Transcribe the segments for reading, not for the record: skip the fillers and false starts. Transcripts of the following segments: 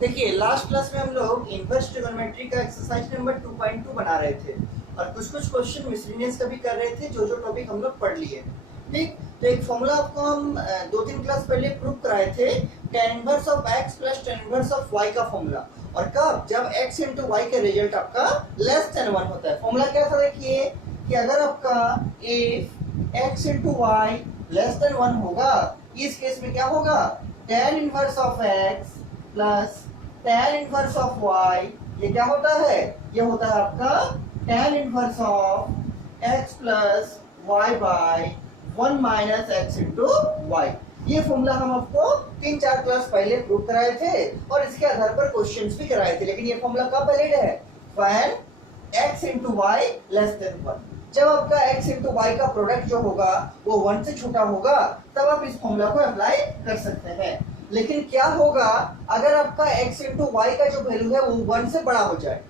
देखिए last class में हम लोग इनवर्स ट्रिगोनोमेट्री का एक्सरसाइज नंबर 2.2 बना रहे थे और कुछ कुछ क्वेश्चन मिसलिनियस का भी कर रहे थे जो जो टॉपिक हम लोग पढ़ लिए। ठीक, तो एक फॉर्मूला आपको हम 2-3 क्लास पहले प्रूव कराए थे, tan inverse of x plus tan inverse of y का फॉर्मूला। और कब? जब x इंटू वाई का रिजल्ट आपका लेस देन 1 होता है। फॉर्मूला क्या था देखिए कि अगर आपका if x into y less than 1 होगा, इस केस में क्या होगा? tan inverse of x plus tan inverse of y, ये क्या होता है? ये होता है आपका tan inverse of x plus y by 1 minus x into y. ये फॉर्मूला हम आपको 3-4 क्लास पहले प्रूव कराए थे और इसके आधार पर क्वेश्चंस भी कराए थे। लेकिन ये फॉर्मूला कब वैलिड है? When x into y less than 1। जब आपका x इंटू वाई का प्रोडक्ट जो होगा वो 1 से छोटा होगा, तब आप इस फॉर्मूला को अप्लाई कर सकते हैं। लेकिन क्या होगा अगर आपका x इंटू वाई का जो वैल्यू है वो 1 से बड़ा हो जाए?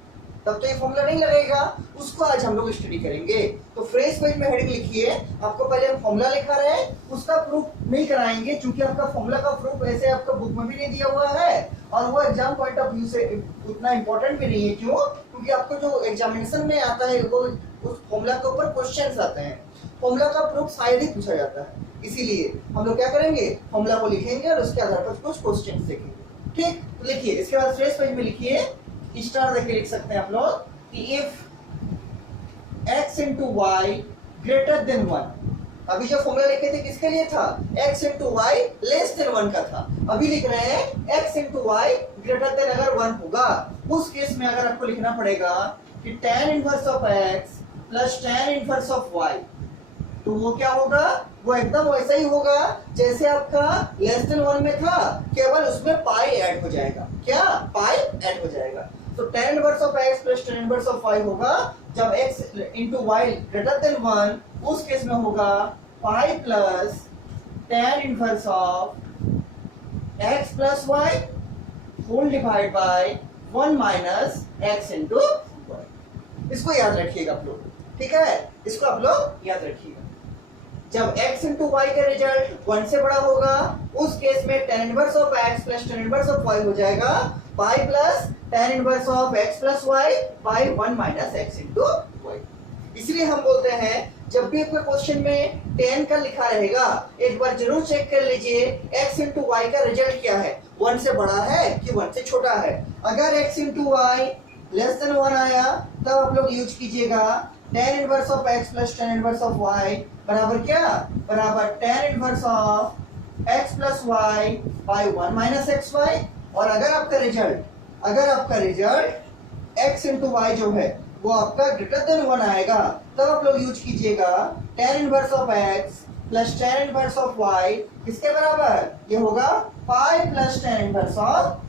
तब तो ये फॉर्मूला नहीं लगेगा। उसको आज हम लोग स्टडी करेंगे। तो फ्रेश पेज में हेडिंग लिखिए। आपको पहले हम फॉर्मूला लिखा रहे हैं, उसका प्रूफ नहीं कराएंगे क्योंकि आपका फॉर्मूला का प्रूफ ऐसे आपका बुक में भी नहीं दिया हुआ है और वो एग्जाम पॉइंट ऑफ व्यू से उतना इंपॉर्टेंट भी नहीं है। क्यों? क्योंकि आपको जो एग्जामिनेशन में आता है वो उस फॉर्मूला के ऊपर क्वेश्चंस आते हैं। फॉर्मूला का प्रूफ शायद ही पूछा जाता है, इसीलिए हम लोग क्या करेंगे, फॉर्मूला को लिखेंगे और उसके आधार पर कुछ क्वेश्चन देखेंगे। ठीक, तो लिखिए। इसके बाद फ्रेश पेज में लिखिए, स्टार देख के लिख सकते हैं आप लोग कि if x into y greater than 1। अभी जो फॉर्मूला लिखे थे किसके लिए था? x into y less than 1 का था। अभी लिख रहे हैं x into y greater than अगर 1 होगा, उस केस में अगर आपको लिखना पड़ेगा कि tan inverse of x plus tan inverse of y, तो वो क्या होगा? वो एकदम वैसा ही होगा जैसे आपका लेस देन 1 में था, केवल उसमें पाई ऐड हो जाएगा। क्या? पाई ऐड हो जाएगा। तो tan inverse of x plus tan inverse of y होगा जब x into y greater than 1, उस केस में होगा pi plus tan inverse of x plus y whole divide by 1 minus x into y। इसको याद रखिएगा आप लोग, ठीक है? इसको आप लोग याद रखिएगा। जब x इंटू वाई का रिजल्ट 1 से बड़ा होगा, उस केस में tan inverse of x plus tan inverse of y हो जाएगा pi plus tan inverse of x plus y by 1 minus x into y। इसलिए हम बोलते हैं जब भी आपके क्वेश्चन में tan का लिखा रहेगा, एक बार जरूर चेक कर लीजिए x इंटू वाई का रिजल्ट क्या है, 1 से बड़ा है कि 1 से छोटा है। अगर x into y less than 1 आया, तब आप लोग यूज कीजिएगा tan inverse of x plus tan inverse of y बराबर क्या? बराबर tan inverse of x plus y by 1 minus xy। और अगर आपका रिजल्ट x इंटू वाई जो है वो आपका ग्रेटर देन 1 आएगा, तब आप लोग यूज कीजिएगा tan inverse of x plus tan inverse of y किसके बराबर? ये होगा pi plus tan inverse of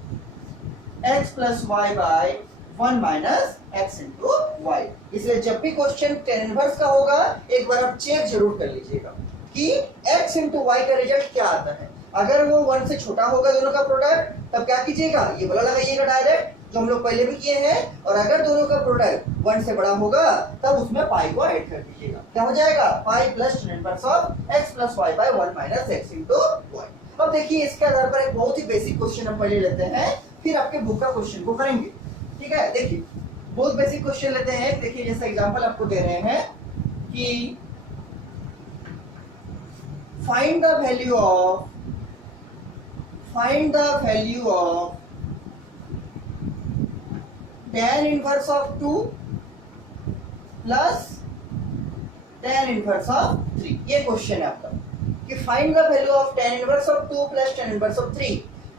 x plus y by 1 minus x into y. इसलिए जब भी क्वेश्चन tan इनवर्स का होगा, एक बार आप चेक जरूर कर लीजिएगा कि x इंटू वाई का रिजल्ट क्या आता है। अगर वो 1 से छोटा होगा दोनों का प्रोडक्ट, तब क्या कीजिएगा? ये वाला लगाइएगा डायरेक्ट, जो हम लोग पहले भी किए हैं। और अगर दोनों का प्रोडक्ट 1 से बड़ा होगा, तब उसमें पाई को ऐड कर दीजिएगा। क्या हो जाएगा? Pi plus tan inverse of x plus y by 1 minus x into y। अब देखिए इसके आधार पर एक बहुत ही बेसिक क्वेश्चन हम पहले लेते हैं, फिर आपके बुक का क्वेश्चन को करेंगे। ठीक है, देखिए बहुत बेसिक क्वेश्चन लेते हैं। देखिए जैसा एग्जांपल आपको दे रहे हैं कि find the value of tan inverse of 2 plus tan inverse of 3। ये क्वेश्चन है आपका कि find the value of tan inverse of 2 plus tan inverse of 3।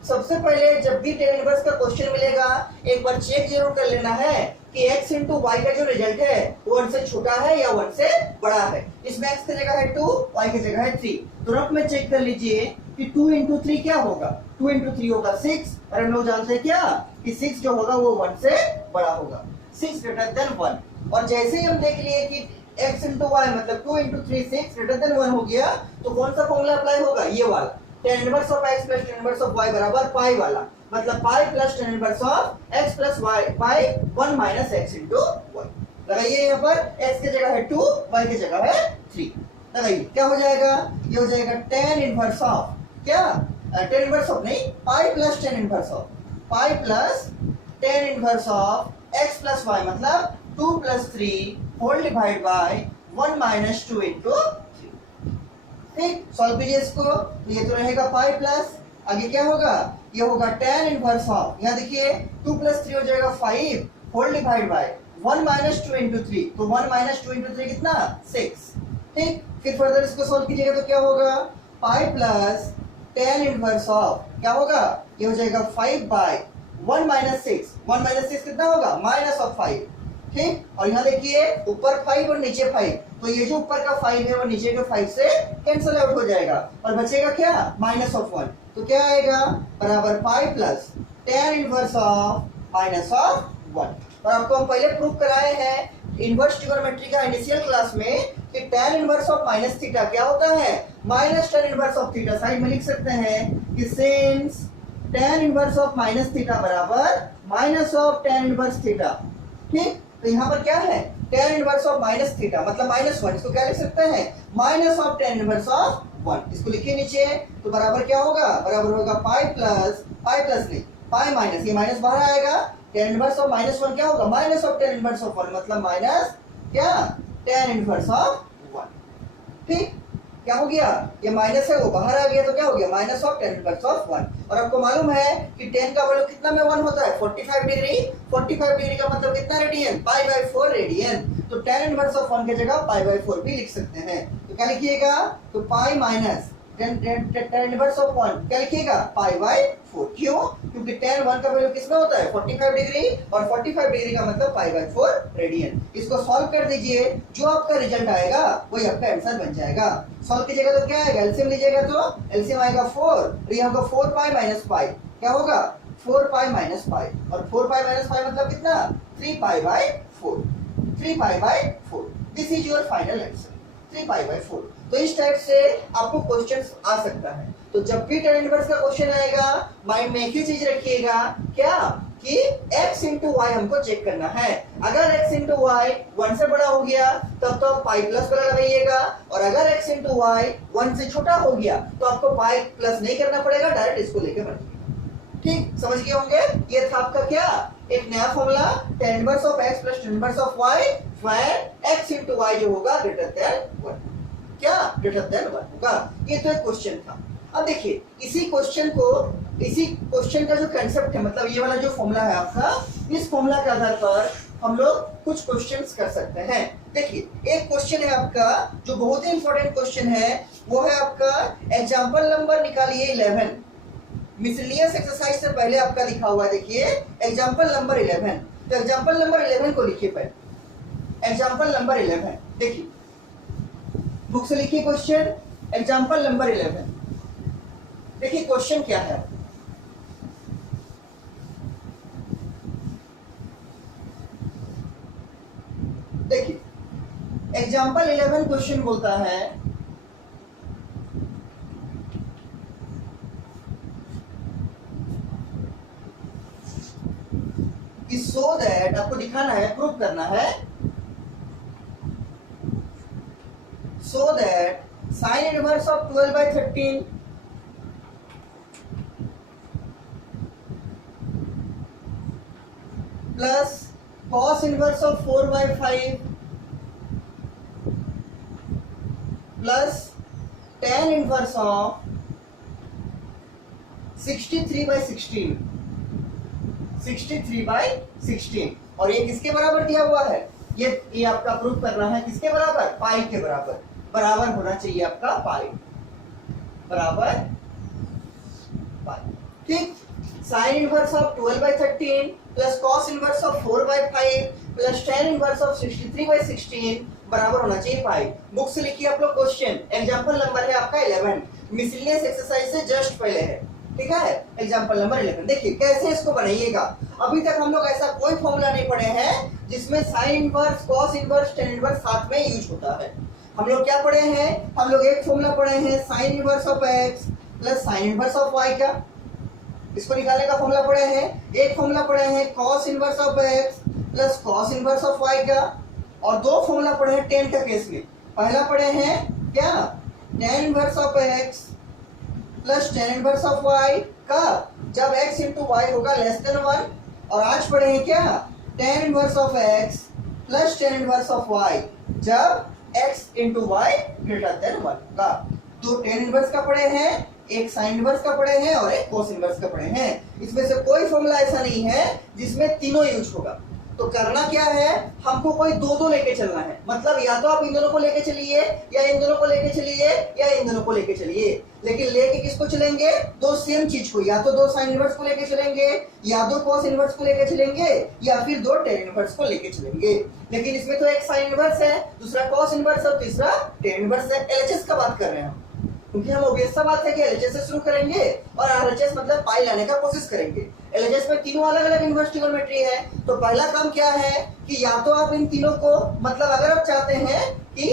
सबसे पहले जब भी tan इनवर्स का क्वेश्चन मिलेगा, एक बार चेक जरूर कर लेना है कि x इंटू वाई का जो रिजल्ट है वो 1 से छोटा है या 1 से बड़ा है। इसमें x की जगह है 2, y की जगह है 3। तुरंत में चेक कर लीजिए कि 2 इंटू 3 क्या होगा? 2 इंटू 3 होगा 6। और हम लोग जानते हैं क्या कि 6 जो होगा वो 1 से बड़ा होगा, 6 ग्रेटर देन 1। और जैसे ही हम देख लिए कि x इंटू वाई मतलब 2 इंटू 3 6 ग्रेटर देन 1 हो गया, तो कौन सा फॉर्मूला अप्लाई होगा? ये वाला, tan inverse of x plus tan inverse of y बराबर पाई वाला, मतलब pi plus tan inverse of x plus y by 1 minus x into y। लगाइए यहाँ पर x की जगह है 2, y की जगह है 3। लगाइए क्या हो जाएगा? ये हो जाएगा tan इनवर्स ऑफ क्या? tan इनवर्स ऑफ नहीं, pi plus tan inverse of pi plus tan inverse of x plus y, मतलब 2 + 3 होल डिवाइड बाय 1 - 2 × 3। ठीक, सॉल्व कीजिए इसको। तो ये तो रहेगा पाई प्लस, आगे क्या होगा, ये होगा टेन इनवर्स ऑफ, यहाँ देखिए 2 + 3 हो जाएगा 5 होल डिवाइड बाय 1 - 2 × 3, तो 1 - 2 × 3 कितना, 6। ठीक, फिर फर्दर इसको सॉल्व कीजिएगा तो क्या होगा, pi plus tan inverse of, क्या होगा, ये हो जाएगा 5 बाय 1 - 6, 1 - 6 कितना होगा, -5। ठीक, और यहाँ देखिए ऊपर 5 और नीचे 5, तो ये जो ऊपर का 5 है वो नीचे के 5 से कैंसिल आउट हो जाएगा और बचेगा क्या, -1। तो क्या आएगा, बराबर pi plus tan inverse of -1। और आपको हम पहले प्रूव कराए हैं इनवर्स ट्रिगोनोमेट्री का इनिशियल क्लास में कि tan inverse of minus theta क्या होता है, -tan inverse of theta. Side में लिख सकते हैं कि since tan inverse of minus theta बराबर minus of tan inverse theta. ठीक, तो यहाँ पर क्या है, tan inverse of minus theta मतलब -1, इसको क्या लिख सकते हैं, minus of tan inverse of 1, इसको लिखिए नीचे। तो बराबर क्या होगा, बराबर होगा पाई प्लस नहीं, पाई माइनस, ये माइनस बाहर आएगा, tan इनवर्स ऑफ -1 क्या होगा, minus of tan inverse of 1, मतलब माइनस क्या, tan इनवर्स ऑफ 1। ठीक, क्या हो गया, ये माइनस है वो बाहर आ गया, तो क्या हो गया, minus of tan inverse of 1। और आपको मालूम है कि tan का वैल्यू कितना में 1 होता है, 45 डिग्री। 45 डिग्री का मतलब कितना रेडियन, π/4 रेडियन। तो tan इनवर्स ऑफ 1 की जगह π/4 भी लिख सकते हैं। तो क्या लिखिएगा, तो pi minus tan inverse of 1 क्या लिखिएगा, π/4। क्यों, क्योंकि tan 1 का वैल्यू किसमें होता है, 45 डिग्री, और 45 डिग्री का मतलब π/4 रेडियन। इसको सॉल्व कर दीजिए, जो आपका रिजल्ट आएगा वही आपका आंसर बन जाएगा। सॉल्व कीजिएगा तो क्या आएगा, एलसीएम लीजिएगा तो एलसीएम आएगा 4, और ये होगा 4π - π, क्या होगा, 4π - π, और 4π - π मतलब कितना, 3π/4, 3π/4। This is your final answer, 3π/4। तो इस टाइप से आपको क्वेश्चंस आ सकता है। तो जब भी tan इनवर्स का क्वेश्चन आएगा, माइंड में एक ही चीज रखिएगा, क्या, कि x × y हमको चेक करना है। अगर x × y 1 से बड़ा हो गया तब तो आप पाई प्लस वाला लगाइएगा, और अगर x × y 1 से छोटा हो गया तो आपको पाई प्लस नहीं करना पड़ेगा, डायरेक्ट इसको लेके बढ़िएगा। ठीक, समझ गए होंगे। ये था आपका क्या, एक नया formula, tan inverse of x plus tan inverse of y, where x × y जो होगा ग्रेटर देन 1, क्या, ग्रेटर देन 1 होगा। ये तो एक क्वेश्चन था। अब देखिए इसी क्वेश्चन का जो कंसेप्ट है, मतलब ये वाला जो फॉर्मूला है आपका, इस फॉर्मूला के आधार पर हम लोग कुछ क्वेश्चंस कर सकते हैं। देखिए एक क्वेश्चन है आपका जो बहुत ही इंपॉर्टेंट क्वेश्चन है, वो है आपका एग्जांपल नंबर निकालिए 11। मिसलेनियस एक्सरसाइज से पहले आपका लिखा हुआ है, देखिए एग्जांपल नंबर 11। तो एग्जांपल नंबर 11 को लिखिए पहले, एग्जांपल नंबर 11 देखिए, बुक से लिखिए क्वेश्चन एग्जांपल नंबर 11। देखिए क्वेश्चन क्या है, देखिए एग्जांपल 11 क्वेश्चन बोलता है कि सो दैट, आपको दिखाना है, प्रूव करना है, so that sine inverse of 12/13 plus cos inverse of 4/5 plus tan inverse of 63/16, 63/16, और ये किसके बराबर दिया हुआ है, ये आपका प्रूफ करना है, किसके बराबर, पाई के बराबर। बराबर होना चाहिए आपका पाई, बराबर पाई। ठीक, sign inverse of 12/13 plus cos inverse of 4/5 plus tan inverse of 63/16 बराबर होना चाहिए पाई। बुक से लिखिए आप लोग क्वेश्चन, एग्जांपल नंबर है आपका 11, मिसलेनियस एक्सरसाइज से जस्ट पहले है। ठीक है, एग्जांपल नंबर 11। देखिए कैसे इसको बनाइएगा। अभी तक हम लोग ऐसा कोई फॉर्मूला नहीं पढ़े हैं जिसमें sine inverse, cos inverse, tan inverse साथ में यूज होता है। हम लोग क्या पढ़े हैं, हम लोग एक फॉर्मूला पढ़े हैं sign inverse of x plus sign inverse of y का, इसको निकालने का फॉर्मूला पढ़े हैं। एक फॉर्मूला पढ़े हैं cos inverse of x plus cos inverse of y का, और दो फॉर्मूला पढ़े हैं tan का केस में। पहला पढ़े हैं क्या, tan inverse of x plus tan inverse of y का जब x इंटू वाई होगा लेस देन 1, और आज पढ़े हैं क्या tan inverse of x plus tan inverse of y जब x into y greater than 1 का। तो टेन इनवर्स का पढ़े हैं, एक साइन इनवर्स का पढ़े हैं और एक कोस इनवर्स का पढ़े हैं। इसमें से कोई फॉर्मूला ऐसा नहीं है जिसमें तीनों यूज होगा। तो करना क्या है, हमको कोई दो दो लेके चलना है। मतलब या तो आप इन दोनों को लेके चलिए, या इन दोनों को लेके चलिए, या इन दोनों को लेके चलिए। लेकिन लेके किसको चलेंगे, दो सेम चीज को, या तो दो साइन इनवर्स को लेके चलेंगे, या दो कॉस इनवर्स को लेके चलेंगे, या फिर दो टेन इनवर्स को लेके चलेंगे। लेकिन इसमें तो एक साइन इनवर्स है, दूसरा कॉस इनवर्स है, तीसरा टेन इनवर्स है। एलएचएस का बात कर रहे हैं हम, क्योंकि हम ऑब्वियस सा बात है कि एलएचएस से शुरू करेंगे और आरएचएस मतलब पाई लाने का कोशिश करेंगे। एलएचएस में तीनों अलग अलग इनवर्स ट्रिगोनोमेट्री है। तो पहला काम क्या है कि या तो आप इन तीनों को, मतलब अगर आप चाहते हैं कि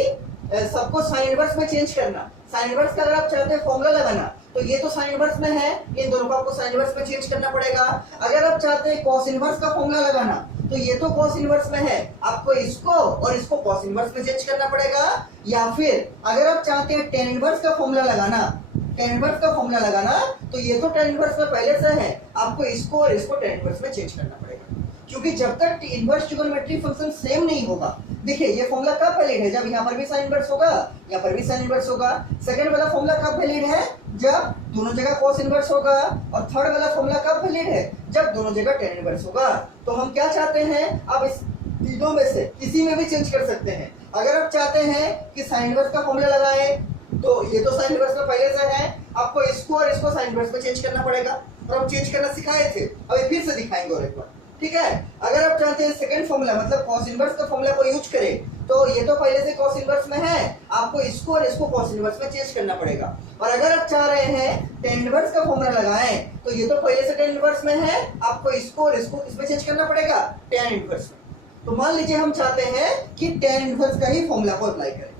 सबको साइन इनवर्स में चेंज करना, साइन इनवर्स का अगर आप चाहते हैं फॉर्मूला लगाना, तो ये तो साइन इनवर्स में है, इन दोनों को आपको साइन इनवर्स में चेंज करना पड़ेगा। अगर आप चाहते हैं कॉस इनवर्स का फॉर्मूला लगाना, तो ये तो कॉस इनवर्स में है, आपको इसको और इसको कॉस इनवर्स में चेंज करना पड़ेगा। या फिर अगर आप चाहते हैं टेन इनवर्स का फॉर्मूला लगाना, टेन इनवर्स का फॉर्मूला लगाना, तो ये तो टेन इनवर्स में पहले से है, आपको इसको और इसको टेन इनवर्स में चेंज करना पड़ेगा। क्योंकि जब तक इनवर्स ट्रिगोनोमेट्री फंक्शन सेम नहीं होगा, देखिए ये फॉर्मूला कब वैलिड है, जब यहाँ पर भी साइन इनवर्स होगा, यहाँ पर भी साइन इनवर्स होगा। सेकंड वाला फॉर्मूला कब वैलिड है, जब दोनों जगह कॉस इनवर्स होगा। और थर्ड वाला फॉर्मूला कब वैलिड है, जब दोनों जगह टेन इनवर्स होगा। तो हम क्या चाहते हैं, आप इस तीनों में से किसी में भी चेंज कर सकते हैं। अगर आप चाहते हैं कि साइन इनवर्स का फॉर्मूला लगाएं, तो ये तो साइन इनवर्स में पहले से है, आपको इसको और इसको साइन इनवर्स में चेंज करना पड़ेगा। और हम चेंज करना सिखाए थे, अभी फिर से दिखाएंगे और एक बार, ठीक है। अगर आप चाहते हैं सेकंड फॉर्मूला मतलब कॉस इनवर्स का फॉर्मूला को यूज करें, तो ये तो पहले से कॉस इनवर्स में है, आपको इसको और इसको कॉस इनवर्स में चेंज करना पड़ेगा। और अगर आप चाह रहे हैं टेन इनवर्स का फॉर्मूला लगाएं, तो ये तो पहले से टेन इनवर्स में है, आपको इसको और इसको इसमें चेंज करना पड़ेगा, टेन इनवर्स में। तो मान लीजिए हम चाहते हैं कि टेन इनवर्स का ही फॉर्मूला को अप्लाई करें,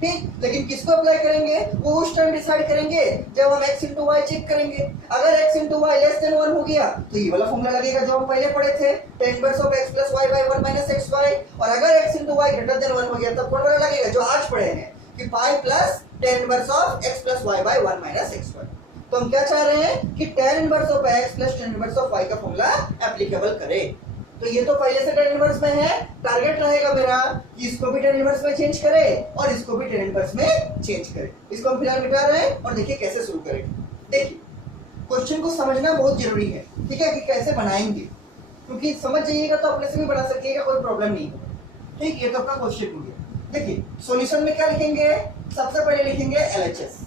ठीक। लेकिन किसको अप्लाई करेंगे, वो उस टाइम डिसाइड करेंगे जब हम x इंटू वाई चेक करेंगे। अगर x into y less than 1 हो गया, तो ये वाला फॉर्मूला लगेगा जो हम पहले पढ़े थे, tan inverse of x plus y by 1 minus x y. और अगर x into y greater than 1 हो गया, तब कौन वाला लगेगा जो आज पढ़े हैं कि pi plus tan inverse of x plus y by 1 minus x y. तो हम क्या चाह रहे हैं कि tan inverse of x plus tan inverse of y का फॉर्मूला एप्लीकेबल करें। तो ये तो पहले से टेन इनवर्स में है, टारगेट रहेगा मेरा कि इसको भी टेन इनवर्स में चेंज करे और इसको भी टेन इनवर्स में चेंज करे। इसको हम फिलहाल मिटा रहे हैं और देखिए कैसे शुरू करेंगे। देखिए क्वेश्चन को समझना बहुत जरूरी है, ठीक है, कि कैसे बनाएंगे, क्योंकि समझ जाइएगा तो अपने से भी बना सकिएगा, कोई प्रॉब्लम नहीं होगा, ठीक। ये तो आपका क्वेश्चन हो गया। देखिए सॉल्यूशन में क्या लिखेंगे, सबसे पहले लिखेंगे एलएचएस।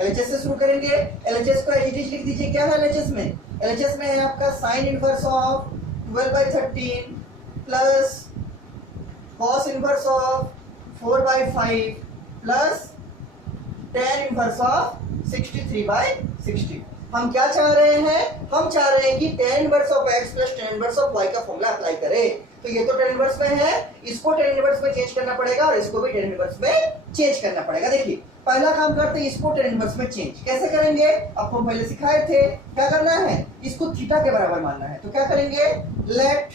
एलएचएस से शुरू करेंगे। एलएचएस को एज लिख दीजिए। क्या है एलएचएस में, एलएचएस में है आपका sign inverse of 12/13 plus cos inverse of 4/5 plus tan inverse of 63/60। हम क्या चाह रहे हैं, हम चाह रहे हैं कि tan inverse of x plus tan inverse of y का फॉर्मूला अप्लाई करें। तो ये तो टेन इनवर्स में है, इसको टेन इनवर्स में चेंज करना पड़ेगा और इसको भी टेन इनवर्स में चेंज करना पड़ेगा। देखिए पहला काम करते हैं, इसको टेन इनवर्स में चेंज कैसे करेंगे, आपको हम पहले सिखाए थे। क्या करना है, इसको थीटा के बराबर मानना है। तो क्या करेंगे, late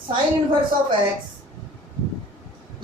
sign inverse of x,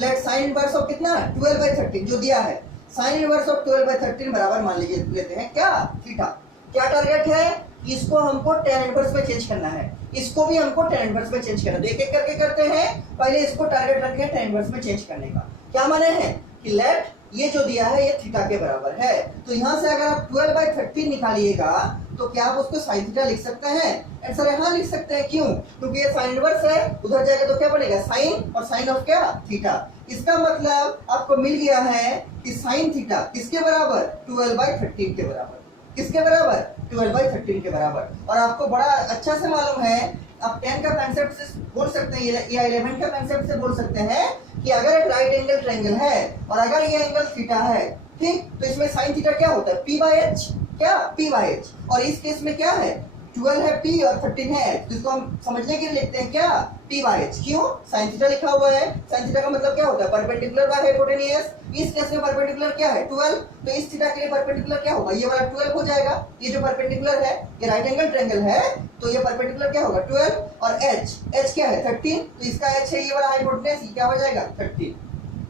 late sign inverse of कितना 12/13 जो दिया है, साइन इनवर्स ऑफ 12/13 बराबर मान लीजिए लेते हैं क्या, थीटा। क्या टारगेट है, इसको हमको टेन इनवर्स में चेंज करना है, इसको भी हमको टेन इनवर्स में चेंज करना है। तो एक एक करके करते हैं, पहले इसको टारगेट रखेंगे टेन इनवर्स में चेंज करने का। क्या माने हैं कि लेट ये जो दिया है ये थीटा के बराबर है। तो यहां से अगर आप 12/13 निकालिएगा तो क्या आप उसको साइन थीटा लिख सकते हैं, आंसर यहां लिख सकते हैं। क्यों, क्योंकि ये साइन इनवर्स है, उधर जाएगा तो क्या बनेगा साइन, और साइन ऑफ क्या, थीटा। इसका मतलब आपको मिल गया है कि साइन थीटा किसके बराबर, 12/13 के बराबर। किसके बराबर, 12/13 के बराबर। और आपको बड़ा अच्छा से मालूम है, आप 10 का कंसेप्ट से बोल सकते हैं या 11 का कंसेप्ट से बोल सकते हैं कि अगर एक राइट एंगल ट्रायंगल है और अगर ये एंगल थीटा है, ठीक, तो इसमें साइन थीटा क्या होता है, p/h, क्या p/h। और इस केस में क्या है, 12 है p और 13 है h, तो इसको हम समझने के लिए लिखते हैं क्या, p/h। क्यों, साइन थीटा लिखा हुआ है, साइन थीटा का मतलब क्या होता है, परपेंडिकुलर बाय हाइपोटेन्यूज। इस केस में परपेंडिकुलर क्या है 12, तो इस थीटा के लिए परपेंडिकुलर क्या होगा, ये वाला 12 हो जाएगा। ये जो परपेंडिकुलर है, ये राइट एंगल ट्रायंगल है, तो ये परपेंडिकुलर क्या होगा 12, और h क्या है 13, तो इसका h है ये वाला हाइपोटेन्यूज, ये क्या हो जाएगा 13।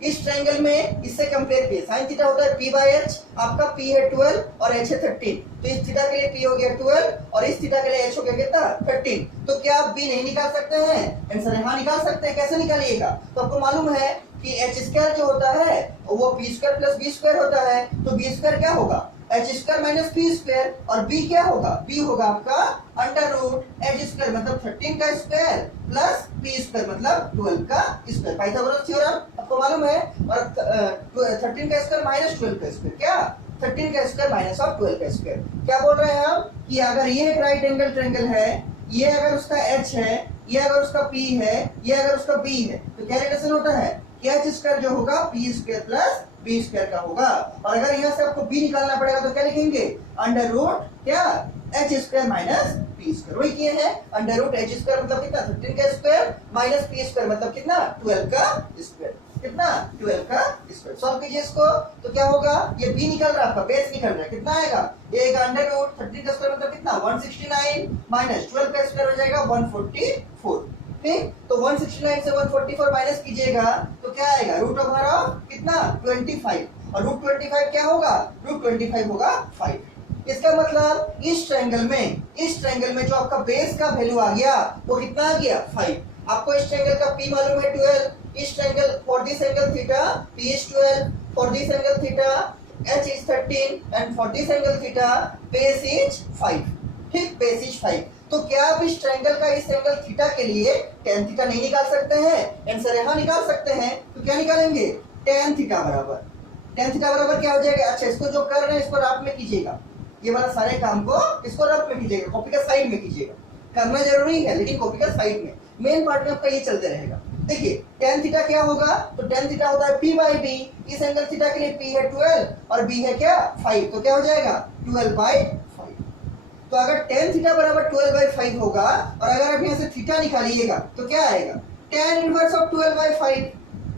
इस ट्रायंगल में इससे कंपेयर किए, साइन थीटा होता है p बाय h, आपका p है 12 और h है 13, तो इस थीटा के लिए p हो गया 12 और इस थीटा के लिए h हो गया कितना 13। तो क्या आप b नहीं निकाल सकते हैं? आंसर है हाँ निकाल सकते हैं। कैसे निकालिएगा? तो आपको मालूम है कि h स्क्वायर जो होता है वो p square plus b square होता है, तो b स्क्वायर क्या होगा h square minus p square, और b क्या होगा? b होगा आपका अंडर रूट h स्क्वायर मतलब 13 का स्क्वायर प्लस p स्क्वायर मतलब 12 का स्क्वायर, पाइथागोरस थ्योरम आपको मालूम है। और 13 का स्क्वायर माइनस 12 का स्क्वायर, क्या 13 का स्क्वायर माइनस ऑफ 12 का स्क्वायर। क्या बोल रहे हैं हम कि अगर ये एक राइट एंगल ट्रायंगल है, ये अगर उसका h है, ये अगर उसका p है, ये अगर उसका b है, तो क्या रिलेशन होता है कि h स्क्वायर जो होगा p square plus b square का होगा। और अगर यहाँ से आपको b निकालना पड़ेगा तो क्या लिखेंगे? अंडर रूट क्या h square minus p square, वही किए हैं। अंडर रूट h स्क्वायर मतलब कितना 13 का स्क्वायर माइनस p स्क्वायर मतलब कितना 12 का स्क्वायर, कितना 12 का स्क्वायर। सॉल्व कीजिए इसको तो क्या होगा, ये b निकल रहा है आपका, बेस निकल रहा है, कितना आएगा? ये अंडर रूट 13 का स्क्वायर मतलब कितना 169 माइनस 12 का स्क्वायर हो जाएगा 144, ठीक। तो 169 से 144 माइनस कीजिएगा तो क्या आएगा? रूट ओवर ऑफ कितना 25, और रूट 25 क्या होगा? रूट 25 होगा 5। इसका मतलब इस ट्रायंगल में जो आपका बेस का वैल्यू आ गया वो कितना आ गया 5। आपको इस ट्रायंगल का p मालूम है 12, इस triangle for this angle theta p is 12, for this angle theta h is 13 and for this angle theta base is 5, ठीक, बेस इज 5। तो क्या आप इस ट्रायंगल का इस एंगल थीटा के लिए tan थीटा नहीं निकाल सकते हैं? आंसर है हाँ निकाल सकते हैं। तो क्या निकालेंगे? tan थीटा बराबर क्या हो जाएगा? अच्छा, इसको जो कर रहे हैं इसको रफ में कीजिएगा, ये वाला सारे काम को इसको रफ में कीजिएगा, कॉपी का साइड में कीजिएगा, करना जरूरी है लेकिन कॉपी का साइड में, मेन पार्ट में आपका ये चलते रहेगा। देखिए tan थीटा क्या होगा? तो tan थीटा होता है p बाई b, इस एंगल थीटा के लिए p है 12 और b है क्या 5, तो क्या हो जाएगा 12 बाई 5। तो अगर tan थीटा बराबर 12 बाई 5 होगा और अगर आप यहाँ से थीटा निकालिएगा तो क्या आएगा? tan inverse of 12 by 5,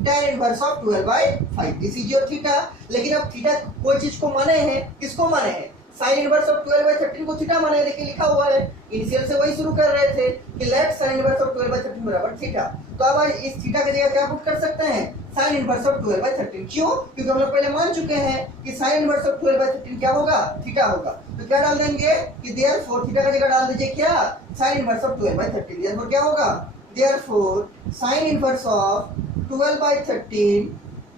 tan inverse of 12 by 5, this is your theta. लेकिन अब थीटा कोई चीज को माने हैं, किसको माने हैं? साइन इनवर्स ऑफ 12 बाई 13 को थीटा माने, देखिए लिखा हुआ है, इनिशियल से वही शुरू कर रहे थे कि late sign inverse of 12 by 13 बराबर थीटा। तो अब इस थीटा की जगह क्या पुट कर सकते हैं? Sign inverse of 12 by 13। क्यों? क्योंकि हम लोग पहले मान चुके हैं कि साइन इनवर्स ऑफ 12 बाई 13 क्या होगा? थीटा होगा। तो क्या डाल देंगे कि देयरफॉर थीटा की जगह डाल दीजिए क्या sine inverse of 12 by 13। Therefore क्या होगा? Therefore sign inverse of 12 by 13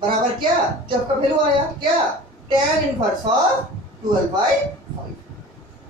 बराबर क्या, जो आपका वैल्यू आया क्या tan inverse of 12 by 5,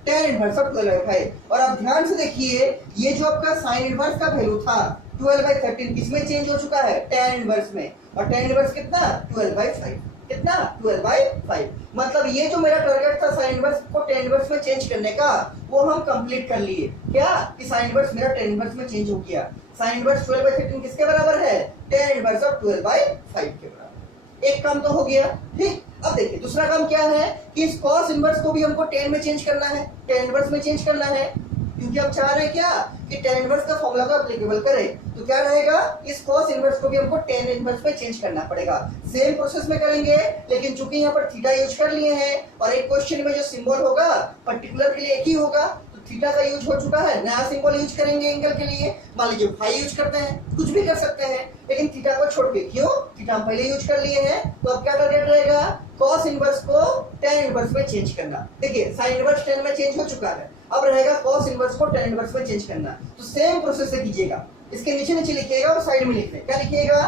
tan inverse of 12 by 5। और आप ध्यान से देखिए ये जो आपका साइन इनवर्स का वैल्यू था 12 बाई 13 किसमें चेंज हो चुका है? tan इनवर्स में। और tan इनवर्स कितना 12 बाई 5, कितना 12 बाई 5। मतलब ये जो मेरा टारगेट था साइन इनवर्स को tan इनवर्स में चेंज करने का वो हम कंप्लीट कर लिए। क्या कि साइन इनवर्स मेरा tan इनवर्स में चेंज हो गया। साइन इनवर्स 12 बाई 13 किसके बराबर है? tan इनवर्स ऑफ 12 बाई 5 के बराबर। एक काम तो हो गया, ठीक। अब देखिए दूसरा काम क्या है कि इस cos इनवर्स को भी हमको tan में चेंज करना है, tan इनवर्स में चेंज करना है, क्योंकि हम चाह रहे हैं क्या कि tan इनवर्स का फॉर्मूला को एप्लीकेबल करें। तो क्या रहेगा, इस cos इनवर्स को भी हमको tan इनवर्स में चेंज करना पड़ेगा। सेम प्रोसेस में करेंगे लेकिन चूंकि यहाँ पर थीटा यूज कर लिए हैं और एक क्वेश्चन में जो सिंबल होगा पर्टिकुलर के लिए एक ही होगा, थीटा का यूज हो चुका है, नया सिंबल यूज करेंगे एंगल के लिए। मान लीजिए फाई यूज करते हैं, कुछ भी कर सकते हैं, लेकिन थीटा को छोड़ के, क्यों? थीटा हम पहले यूज कर लिए हैं। तो अब क्या टारगेट रहेगा? cos इनवर्स को tan इनवर्स में चेंज करना। देखिए साइन इनवर्स tan में चेंज हो चुका है, अब रहेगा cos इनवर्स को tan इनवर्स में चेंज करना। तो सेम प्रोसेस से कीजिएगा, इसके नीचे नीचे लिखिएगा और साइड में लिख लें। क्या लिखिएगा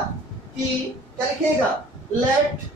कि क्या लिखिएगा? लेट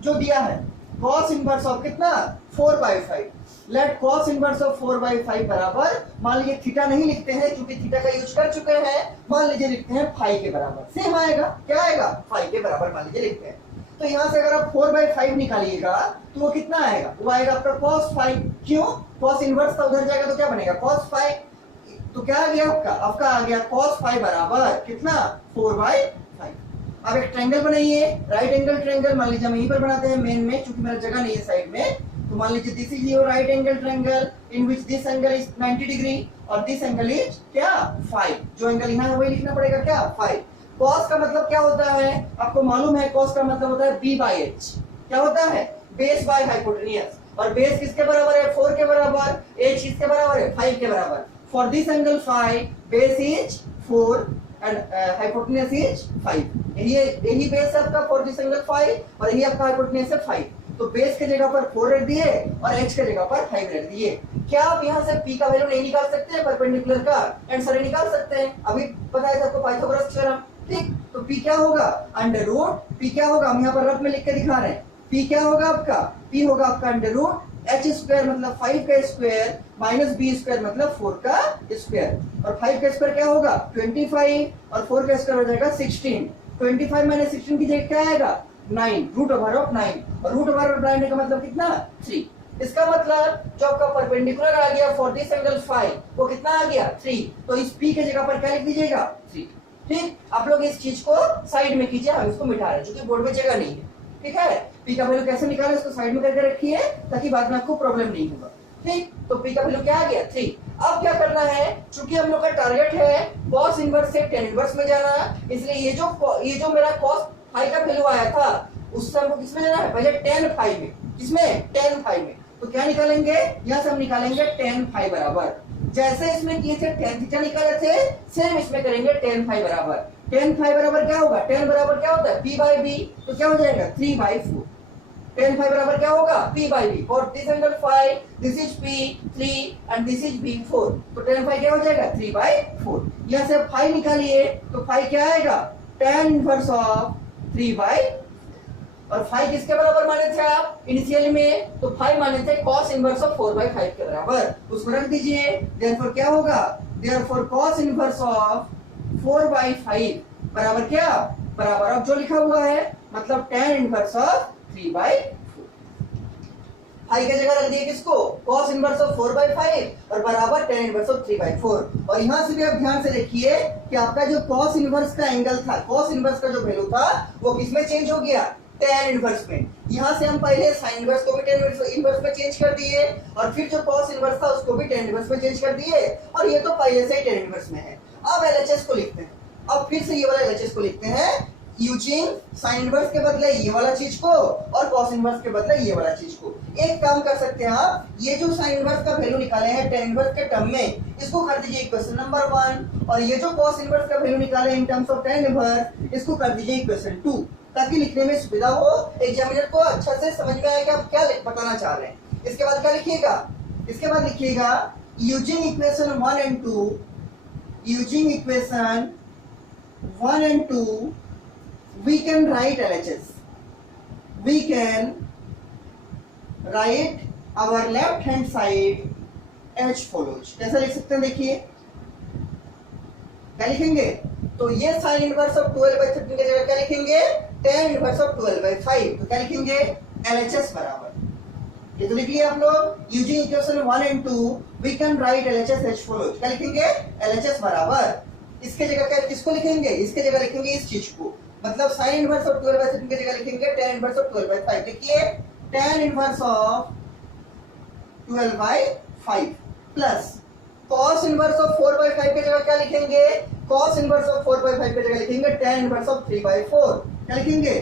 जो दिया है cos इनवर्स ऑफ कितना 4 by 5, let cos inverse of 4 by 5 बराबर, मान लीजिए थीटा नहीं लिखते हैं क्योंकि थीटा का यूज कर चुके हैं, मान लीजिए लिखते हैं 5 के बराबर। सेम आएगा, क्या आएगा 5 के बराबर मान लीजिए लिखते हैं। तो यहाँ से अगर आप 4 बाई 5 निकालिएगा तो वो कितना आएगा? वो आएगा आपका cos 5। क्यों? cos इनवर्स का उधर जाएगा तो क्या बनेगा cos 5। तो क्या आ गया आपका आ गया cos 5 बराबर कितना 4 बाई 5। अब एक ट्रायंगल बनाइए, राइट एंगल ट्रायंगल। मान लीजिए हम यहीं पर बनाते हैं मेन में, क्योंकि मेरा जगह नहीं है साइड में। तो मान लीजिए this is your right angle triangle in which this angle is 90 degree और दिस एंगल इज क्या 5। जो एंगल यहाँ है वही लिखना पड़ेगा क्या 5। cos का मतलब क्या होता है आपको मालूम है? cos का मतलब होता है b बाई h। क्या होता है? Base by hypotenuse. और बेस किसके बराबर है? 4 के बराबर। h किसके बराबर है? 5 के बराबर। For this angle 5 base is 4 and hypotenuse is 5। यही बेस है आपका फॉर दिस एंगल 5 और यही आपका हाइपोटेन्यूज है 5। तो बेस के जगह पर 4 रख दिए और एच के जगह पर 5 रख दिए। क्या आप यहाँ से पी का वैल्यू नहीं निकाल सकते हैं परपेंडिकुलर का? आंसर निकाल सकते हैं, अभी पता है आपको पाइथागोरस थ्योरम। ठीक, तो पी क्या होगा? अंडर रूट पी क्या होगा, हम यहाँ पर रफ में लिख के दिखा रहे हैं। पी क्या होगा आपका? पी होगा आपका अंडर रूट एच स्क्वायर मतलब 5 का स्क्वायर माइनस बी स्क्वायर मतलब 4 का स्क्वायर, और 5 का स्क्वायर क्या होगा? 25 और 4 का स्क्वायर हो जाएगा 16। 25 माइनस 16 की जगह क्या आएगा? 9, रूट ओवर ऑफ 9, और रूट ओवर ऑफ 9 का मतलब कितना? 3। इसका मतलब जो आपका परपेंडिकुलर आ गया फॉर दिस एंगल 5 वो कितना आ गया? 3। तो इस पी के जगह पर क्या लिख दीजिएगा? 3। ठीक, आप लोग इस चीज को साइड में कीजिए, हम इसको मिटा रहे हैं क्योंकि बोर्ड में जगह नहीं है। ठीक है, पी का वैल्यू कैसे निकाले इसको साइड में करके रखिए ताकि बाद में आपको प्रॉब्लम नहीं होगा। ठीक, तो पी का वैल्यू क्या आ गया? 3। अब क्या करना है, चूंकि हम लोग का टारगेट है cos इनवर्स से tan इनवर्स में जाना, इसलिए ये जो मेरा cos फाई का वैल्यू आया था उससे हमको किसमें जाना है? पहले tan फाई में। किसमें? tan फाई में। तो क्या निकालेंगे? यहाँ से हम निकालेंगे tan फाई बराबर, जैसे इसमें किए थे tan थीटा निकाले थे सेम इसमें करेंगे tan फाई बराबर। tan फाई बराबर क्या होगा? tan बराबर क्या होता है? p बाई b, तो क्या हो जाएगा? 3/4। tan फाई बराबर क्या होगा? p by b। For this angle 5 this is p 3 and this is b 4, तो tan फाई क्या हो जाएगा? 3/4। यहाँ से फाई निकालिए तो फाई क्या आएगा? tan inverse of 3/4। और फाई किसके बराबर माने थे आप इनिशियली में? तो फाई माने थे cos इनवर्स ऑफ 4/5 के बराबर, उसको रख दीजिए। देयरफॉर क्या होगा? देयरफॉर cos इनवर्स ऑफ 4/5 बराबर क्या? बराबर अब जो लिखा हुआ है मतलब tan इनवर्स ऑफ 3/4। फाई की जगह रख दिए किसको? cos इनवर्स ऑफ 4/5 और बराबर tan इनवर्स ऑफ 3/4। और यहां से भी आप ध्यान से देखिए कि आपका जो cos इनवर्स का एंगल था, cos इनवर्स का जो वैल्यू था वो किसमें चेंज हो गया? tan इनवर्स में। यहां से हम पहले sin इनवर्स को भी tan इनवर्स में चेंज कर दिए और फिर जो cos इनवर्स था उसको भी tan इनवर्स में चेंज कर दिए, और ये तो पहले से ही tan इनवर्स में है। अब LHS को लिखते हैं, अब फिर से ये वाला LHS को लिखते हैं यूजिंग sin इनवर्स के बदले ये वाला चीज को और cos इनवर्स के बदले ये वाला चीज को। एक काम कर सकते हैं आप, ये जो sin इनवर्स का वैल्यू निकाले हैं tan इनवर्स के टर्म में, इसको कर दीजिए इक्वेशन नंबर 1, और ये जो cos इनवर्स का वैल्यू निकाले in terms of tan inverse इसको कर दीजिए इक्वेशन 2, ताकि लिखने में सुविधा हो, एग्जामिनर को अच्छा से समझ में आए कि आप क्या बताना चाह रहे हैं। इसके बाद क्या लिखिएगा? इसके बाद लिखिएगा using equation 1 and 2, using equation 1 and 2 we can write LHS. We can write our left hand side as follows. कैसा लिख सकते हैं? देखिए क्या लिखेंगे? तो ये sin इनवर्स ऑफ 12/13 की जगह क्या लिखेंगे? tan inverse of 12/5। तो क्या लिखेंगे? LHS बराबर, ये तो लिख लिया आप लोग। Using equation 1 and 2 we can write LHS as follows. क्या लिखेंगे? LHS बराबर, इसके जगह क्या किसको लिखेंगे? इसके जगह लिखेंगे इस चीज को, मतलब sin इनवर्स ऑफ 12/13 की जगह लिखेंगे tan इनवर्स ऑफ 12/5। देखिए tan inverse of 12/5 plus cos inverse of 4/5 की जगह क्या लिखेंगे? cos इनवर्स ऑफ 4/5 की जगह लिखेंगे tan इनवर्स ऑफ 3/4। क्या लिखेंगे?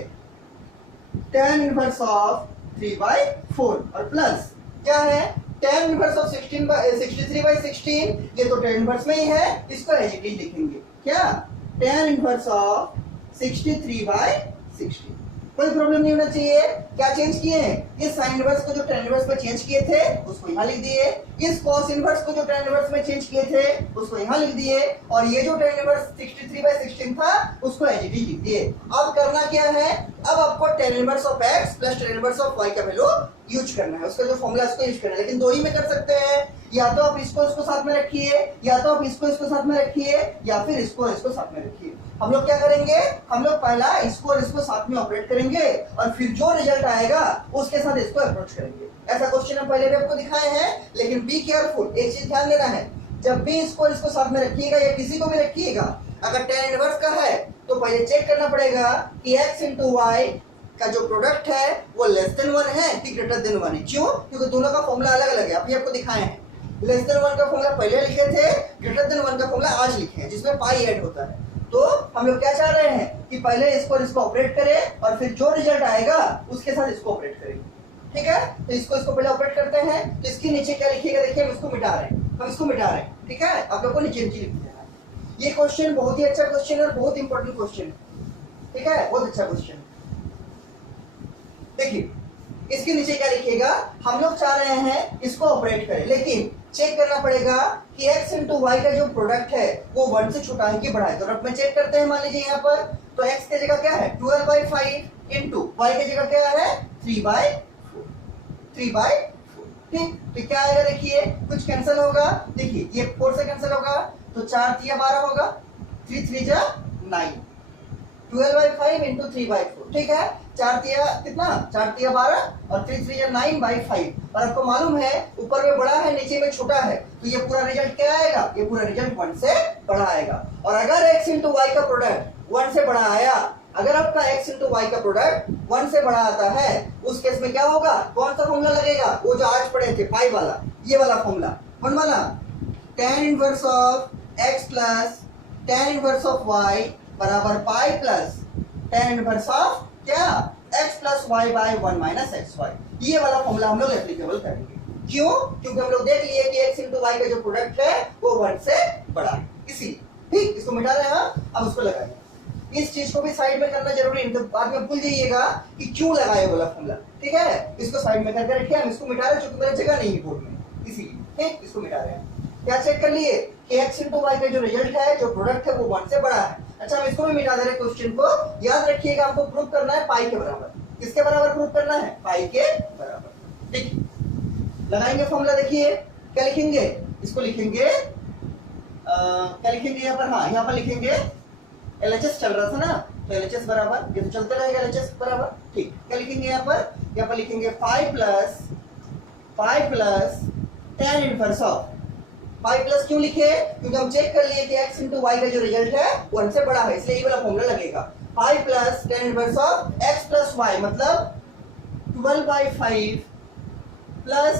tan इनवर्स ऑफ 3/4 और प्लस क्या है? tan इनवर्स ऑफ 63/16, ये तो tan इनवर्स में ही है, इसको एज इट इज लिखेंगे। क्या? tan inverse of 63/16। कोई प्रॉब्लम नहीं होना चाहिए। क्या चेंज किए हैं? इस sin इनवर्स को जो tan इनवर्स में चेंज किए थे उसको यहाँ लिख दिए, इस cos इनवर्स को जो tan इनवर्स में चेंज किए थे उसको यहाँ लिख दिए, और ये जो tan इनवर्स 63/16 था उसको एज इट इज लिख दिए। अब करना क्या है? अब आपको tan inverse of x plus tan inverse of y का वैल्यू यूज करना है, उसका जो फॉर्मूला उसको यूज करना है। लेकिन दो ही में कर सकते हैं, या तो आप इसको साथ में रखिए, या तो आप इसको साथ में रखिए, या फिर इसको साथ में रखिए। हम लोग क्या करेंगे? हम लोग पहला इसको और इसको साथ में ऑपरेट करेंगे और फिर जो रिजल्ट आएगा उसके साथ इसको अप्रोच करेंगे। ऐसा क्वेश्चन हम पहले भी आपको दिखाए हैं, लेकिन बी केयरफुल, एक चीज ध्यान देना है, जब भी इसको साथ में रखिएगा या किसी को भी रखिएगा, अगर tan इनवर्स का है तो पहले चेक करना पड़ेगा कि x into y का जो प्रोडक्ट है वो लेस देन 1 है कि ग्रेटर देन 1 है। क्यों? क्योंकि दोनों का फॉर्मूला अलग अलग है, अभी आपको दिखाए हैं। लेस देन 1 का फॉर्मूला पहले लिखे थे, ग्रेटर देन 1 का फॉर्मूला आज लिखे हैं, जिसमें पाई ऐड होता है। तो हम लोग क्या चाह रहे हैं कि पहले इसको ऑपरेट करें और फिर जो रिजल्ट आएगा उसके साथ इसको ऑपरेट करेंगे। ठीक है, तो इसको पहले ऑपरेट करते हैं। तो इसके नीचे क्या लिखिएगा? देखिए हम इसको मिटा रहे हैं, हम इसको मिटा रहे हैं। ठीक है, आप लोग को नीचे लिख देना है। ये क्वेश्चन बहुत ही अच्छा क्वेश्चन है और बहुत इंपॉर्टेंट क्वेश्चन है। ठीक है, बहुत अच्छा क्वेश्चन। देखिए इसके नीचे क्या लिखिएगा, हम लोग चाह रहे हैं इसको ऑपरेट करें, लेकिन चेक करना पड़ेगा कि x इंटू वाई का जो प्रोडक्ट है वो 1 से छोटा है कि बड़ा है। तो रफ में चेक करते हैं, मान लीजिए यहाँ पर तो x की जगह क्या है 12/5 इंटू वाई की जगह क्या है 3/4। ठीक, तो क्या आएगा देखिए, कुछ कैंसिल होगा, देखिए ये 4 से कैंसिल होगा तो 4 3 12 होगा, 3 3 जा 9, 12/5 इंटू 3/4। ठीक है, 4 तिया कितना, 4 तिया 12 और 3 3 9/5। और आपको मालूम है ऊपर में बड़ा है नीचे में छोटा है, तो ये पूरा रिजल्ट क्या आएगा, ये पूरा रिजल्ट 1 से बड़ा आएगा। और अगर x इंटू वाई का प्रोडक्ट 1 से बड़ा आया, अगर आपका x इंटू वाई का प्रोडक्ट 1 से बड़ा आता है, उस केस में क्या होगा, कौन सा फॉर्मूला लगेगा, वो जो आज पढ़े थे पाई वाला, ये वाला फॉर्मूला, कौन वाला, tan inverse of x plus tan inverse of y बराबर pi plus tan inverse of क्या x plus y by 1 minus x y. ये वाला फॉर्मूला हम लोग एप्लीकेबल करेंगे। क्यों, क्योंकि हम लोग देख लिए कि x इंटू वाई का जो प्रोडक्ट है वो 1 से बड़ा है, इसीलिए। ठीक, इसको मिटा रहे हैं, अब उसको लगाएंगे। इस चीज को भी साइड में करना जरूरी है, तो बाद में भूल जाइएगा कि क्यों लगाए वाला फॉर्मूला। ठीक है, इसको साइड में करके रखिए, हम इसको मिटा रहे हैं क्योंकि मेरा जगह नहीं है बोर्ड में, इसीलिए। ठीक, इसको मिटा रहे हैं। क्या चेक कर लिए कि x इंटू वाई का जो रिजल्ट है, जो प्रोडक्ट है वो 1 से बड़ा है। अच्छा, हम इसको भी मिटा दे रहे हैं। क्वेश्चन को याद रखिएगा, हमको प्रूव करना है पाई के बराबर। किसके बराबर प्रूव करना है, पाई के बराबर। ठीक, लगाएंगे फॉर्मूला, देखिए क्या लिखेंगे, इसको लिखेंगे क्या लिखेंगे यहाँ पर, हाँ यहाँ पर लिखेंगे LHS चल रहा था ना, तो LHS बराबर, ये तो चलते रहेगा LHS बराबर। ठीक, क्या लिखेंगे यहाँ पर लिखेंगे 5 plus tan inverse of 5 plus, क्यों लिखे, क्योंकि हम चेक कर लिए कि x इंटू वाई का जो रिजल्ट है 1 से बड़ा है, इसलिए ये वाला फॉर्मूला लगेगा। 5 plus tan inverse of x plus y मतलब 12/5 प्लस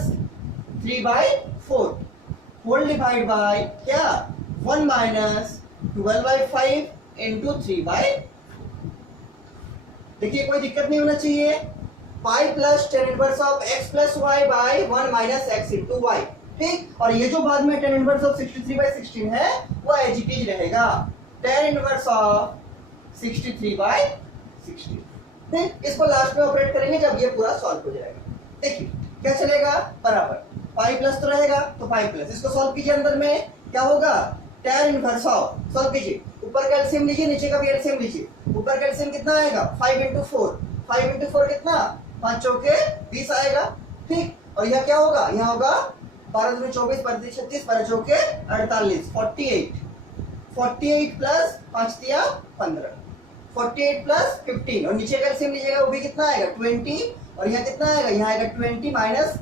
3/4 होल डिवाइड बाय क्या 1 माइनस 12/5 इंटू 3/4। देखिए कोई दिक्कत नहीं होना चाहिए। 5 plus tan inverse of x plus y by 1 minus x into y. ठीक, और ये जो बाद में tan इनवर्स ऑफ 63/16 है वो एज इट इज रहेगा tan इनवर्स ऑफ 63/16। ठीक, इसको लास्ट में ऑपरेट करेंगे जब ये पूरा सॉल्व हो जाएगा। देखिए क्या चलेगा, बराबर 5 प्लस तो रहेगा तो 5 प्लस, इसको सॉल्व कीजिए, अंदर में क्या होगा tan इनवर्स ऑफ, सॉल्व कीजिए, ऊपर का एलसीएम लीजिए, नीचे का भी एलसीएम लीजिए। ऊपर का एलसीएम कितना आएगा 5 इंटू 4, 5 इंटू 4 कितना 5 चौके 20 आएगा। ठीक, और यह क्या होगा, यहाँ होगा 12 दूनी 24, 12 36, 12 चौके 48, 48 प्लस 5 तिया 15, 48 प्लस 15, और नीचे का एलसीएम लीजिएगा वो भी कितना आएगा 20, और यहाँ कितना आएगा, यहाँ आएगा 20 माइनस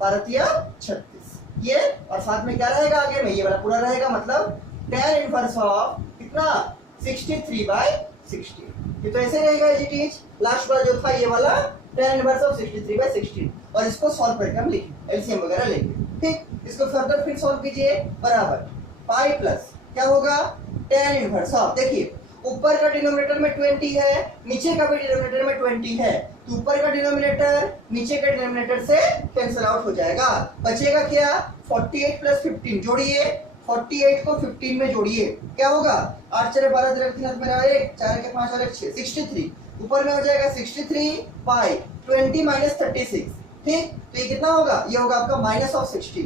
12 तिया 36, ये, और साथ में क्या रहेगा आगे में, ये वाला पूरा रहेगा, मतलब tan इनवर्स ऑफ कितना 63/16। ये तो ऐसे रहेगा एज इट इज। लास्ट वाला जो था ये वाला tan इनवर्स ऑफ 63/16, और इसको सॉल्व करके हम लिखेंगे एलसीएम वगैरह लेंगे। ठीक, इसको फर्दर फिर सॉल्व कीजिए, बराबर 5 प्लस क्या होगा tan इनवर्स ऑफ, देखिए ऊपर का डिनोमिनेटर में 20 है, नीचे का भी डिनोमिनेटर में 20 है, तो ऊपर का डिनोमिनेटर नीचे के डिनोमिनेटर से कैंसिल आउट हो जाएगा, बचेगा क्या 48 प्लस 15, जोड़िए 48 को 15 में जोड़िए, क्या होगा 8 4 12 13 3 मेरा 1 4 के 5 और 1 6, 63, ऊपर में हो जाएगा 63 बाय 20 माइनस 36। ठीक, तो ये कितना होगा, ये होगा आपका माइनस ऑफ 60,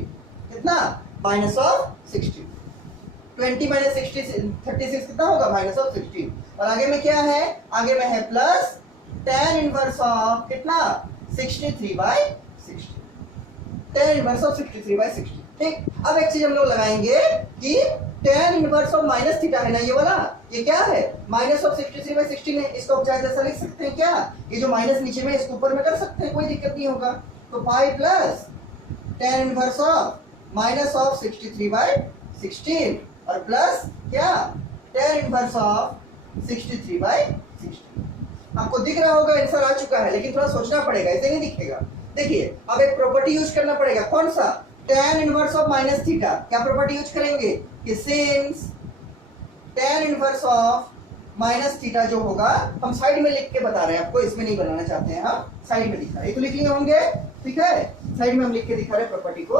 कितना माइनस ऑफ 60, 20 माइनस 36 कितना होगा माइनस ऑफ 16, और आगे में क्या है, आगे में है प्लस tan इनवर्स ऑफ कितना 63/60, tan इनवर्स ऑफ 63/60। ठीक, अब एक चीज हम लोग लगाएंगे कि tan inverse of minus theta है ना, ये वाला, ये क्या है माइनस ऑफ 63/16 है, इसको आप चाहे ऐसा लिख सकते हैं, क्या ये जो माइनस नीचे में इसको ऊपर में कर सकते हैं, कोई दिक्कत नहीं होगा। तो 5 plus tan inverse of minus of 63/16 और प्लस क्या tan इनवर्स ऑफ 63/16। आपको दिख रहा होगा आंसर आ चुका है, लेकिन थोड़ा सोचना पड़ेगा, ऐसे नहीं दिखेगा। देखिए अब एक प्रॉपर्टी यूज करना पड़ेगा, कौन सा, tan inverse of minus theta. क्या प्रॉपर्टी यूज करेंगे कि since tan inverse of minus theta जो होगा, हम साइड में लिख के बता रहे हैं आपको, इसमें नहीं बनाना चाहते हैं, हम साइड में लिखा है, ये तो लिख लिए होंगे। ठीक है, साइड में हम लिख के दिखा रहे हैं प्रॉपर्टी को।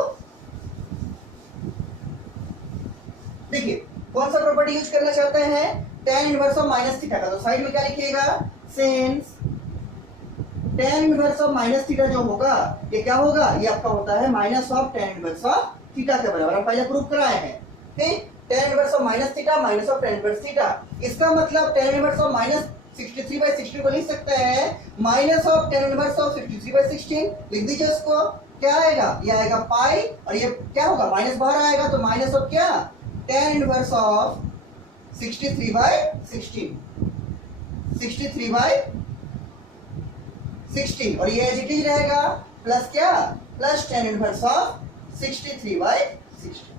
देखिए कौन सा प्रॉपर्टी यूज करना चाहते हैं, tan inverse of minus theta का, तो साइड में क्या लिखिएगा, since tan inverse of minus theta जो होगा ये क्या होगा, ये आपका होता है minus of tan inverse of theta के बराबर, हम पहले प्रूव कराए हैं। ठीक, tan inverse of minus theta minus of tan inverse theta, इसका मतलब tan इनवर्स ऑफ माइनस 63/16 को लिख सकते हैं minus of tan inverse of 63/16, लिख दीजिए उसको। क्या आएगा, ये आएगा पाई, और ये क्या होगा, माइनस बाहर आएगा तो माइनस ऑफ क्या, tan इनवर्स ऑफ 63/16, 63/16, और ये एज इट इज रहेगा प्लस क्या, प्लस tan इनवर्स ऑफ 63/16।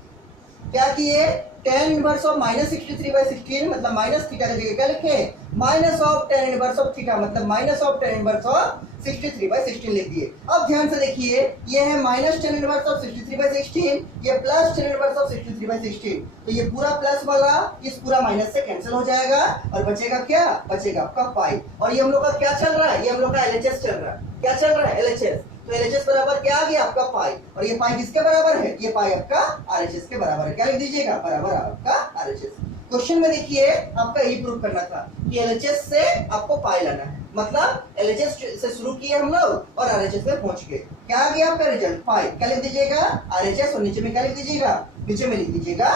क्या किए, tan इनवर्स ऑफ माइनस 63/16 मतलब माइनस थीटा की जगह क्या लिखे, minus of tan inverse of theta मतलब minus of tan inverse of 63/16 लिख दिए। अब ध्यान से देखिए, ये है माइनस tan इनवर्स ऑफ 63/16, ये प्लस tan इनवर्स ऑफ 63/16, तो ये पूरा प्लस वाला इस पूरा माइनस से कैंसिल हो जाएगा और बचेगा क्या, बचेगा आपका पाई। और ये हम लोग का क्या चल रहा है, ये हम लोग का एलएचएस चल रहा है। क्या चल रहा है, एलएचएस, तो एलएचएस बराबर क्या आ गया आपका पाई, और ये पाई किसके बराबर है, ये पाई आपका आरएचएस के बराबर है। क्या लिख दीजिएगा, बराबर आपका आरएचएस। क्वेश्चन में देखिए आपका यही प्रूव करना था कि एलएचएस से आपको पाई लाना है, मतलब एलएचएस से शुरू किए हम लोग और आरएचएस में पहुंच गए। क्या आ गया आपका रिजल्ट, पाई। क्या लिख दीजिएगा, आरएचएस, और नीचे में क्या लिख दीजिएगा, नीचे में लिख दीजिएगा,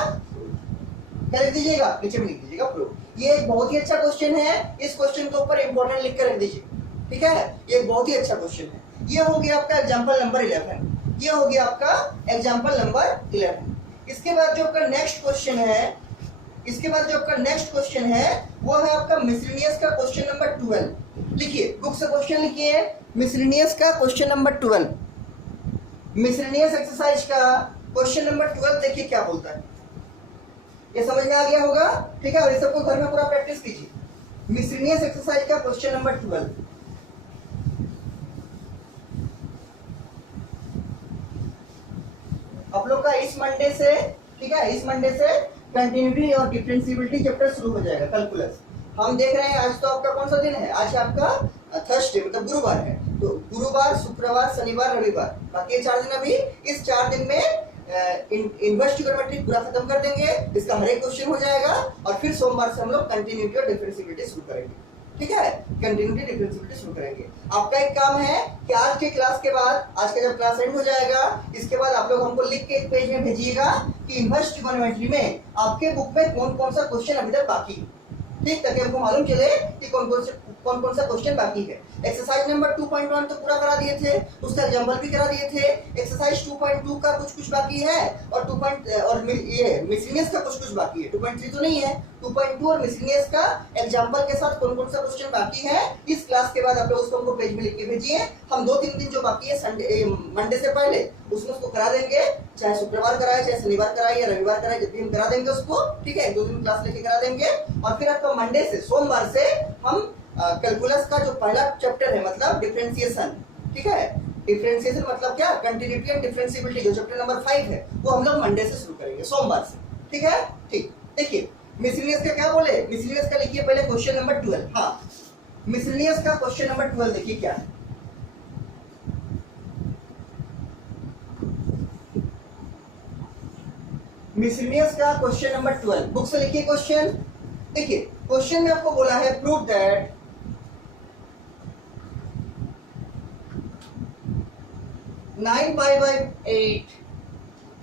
क्या लिख दीजिएगा, नीचे में लिख दीजिएगा प्रूफ। ये एक बहुत ही अच्छा क्वेश्चन है, इस क्वेश्चन के ऊपर इंपॉर्टेंट लिख कर रख दीजिए, ठीक है, ये बहुत ही अच्छा क्वेश्चन है। ये हो गया आपका एग्जांपल नंबर 11, ये हो गया आपका एग्जांपल नंबर 11। इसके बाद जो आपका नेक्स्ट क्वेश्चन है, इसके बाद जो आपका नेक्स्ट क्वेश्चन है वो है आपका मिसलेनियस का क्वेश्चन नंबर 12। लिखिए, बुक से क्वेश्चन लिखिए, मिसलेनियस का क्वेश्चन नंबर 12, मिसलेनियस एक्सरसाइज का क्वेश्चन नंबर 12। देखिए क्या बोलता है, ये समझ में आ गया होगा, ठीक है, और इस सबको घर में पूरा प्रैक्टिस कीजिए। मिसलेनियस एक्सरसाइज का क्वेश्चन नंबर 12, आप लोग का इस मंडे से, ठीक है, इस मंडे से कंटिन्यूटी और डिफरेंशिएबिलिटी चैप्टर शुरू हो जाएगा, कैलकुलस। हम देख रहे हैं आज तो आपका कौन सा दिन है, आज आपका थर्सडे मतलब गुरुवार है, तो गुरुवार, शुक्रवार, शनिवार, रविवार, बाकी ये 4 दिन। अभी इस 4 दिन में इनवर्स ट्रिग्नोमेट्री पूरा खत्म कर देंगे, इसका हर एक क्वेश्चन हो जाएगा, और फिर सोमवार से हम लोग कंटिन्यूटी और डिफरेंशिएबिलिटी शुरू करेंगे, ठीक है, कंटिन्यूटी डिफरेंशिएबिलिटी शुरू करेंगे। आपका एक काम है कि आज के क्लास के बाद, आज का जब क्लास एंड हो जाएगा, इसके बाद आप लोग हमको लिख के एक पेज में भेजिएगा कि इनवर्स ट्रिग्नोमेट्री में आपके बुक में कौन कौन सा क्वेश्चन अभी तक बाकी है, ठीक, ताकि हमको मालूम चले कि कौन कौन सा क्वेश्चन बाकी है। एक्सरसाइज नंबर 2.1 तो पूरा करा दिए थे, उसका एग्जांपल भी करा दिए थे। एक्सरसाइज 2.2 का कुछ बाकी है, और ये मिसलेनियस का कुछ बाकी है। 2.3 तो नहीं है, 2.2 और मिसलेनियस का एग्जांपल के साथ कौन कौन सा क्वेश्चन बाकी है, इस क्लास के बाद आप लोग उसको हमको पेज में लिख के भेजिए। हम 2-3 दिन जो बाकी है संडे मंडे से पहले उसमें उसको करा देंगे, चाहे शुक्रवार कराए, चाहे शनिवार कराए या रविवार कराए, जब भी हम करा देंगे उसको, ठीक है, 2 दिन क्लास लेके करा देंगे। और फिर आपका मंडे से, सोमवार से हम कैलकुलस का जो पहला चैप्टर है मतलब डिफरेंशिएशन, ठीक है, डिफरेंशिएशन मतलब क्या, कंटिन्यूटी एंड डिफरेंशिएबिलिटी, जो चैप्टर नंबर 5 है वो हम लोग मंडे से शुरू करेंगे, सोमवार से, ठीक है, ठीक। देखिए मिसलेनियस का क्या बोले, मिसलेनियस का लिखिए पहले क्वेश्चन नंबर 12। हाँ, मिसलेनियस का क्वेश्चन नंबर 12 देखिए क्या है। मिसलेनियस का क्वेश्चन नंबर 12, बुक से लिखिए क्वेश्चन। देखिए क्वेश्चन में आपको बोला है प्रूव दैट 9π/8,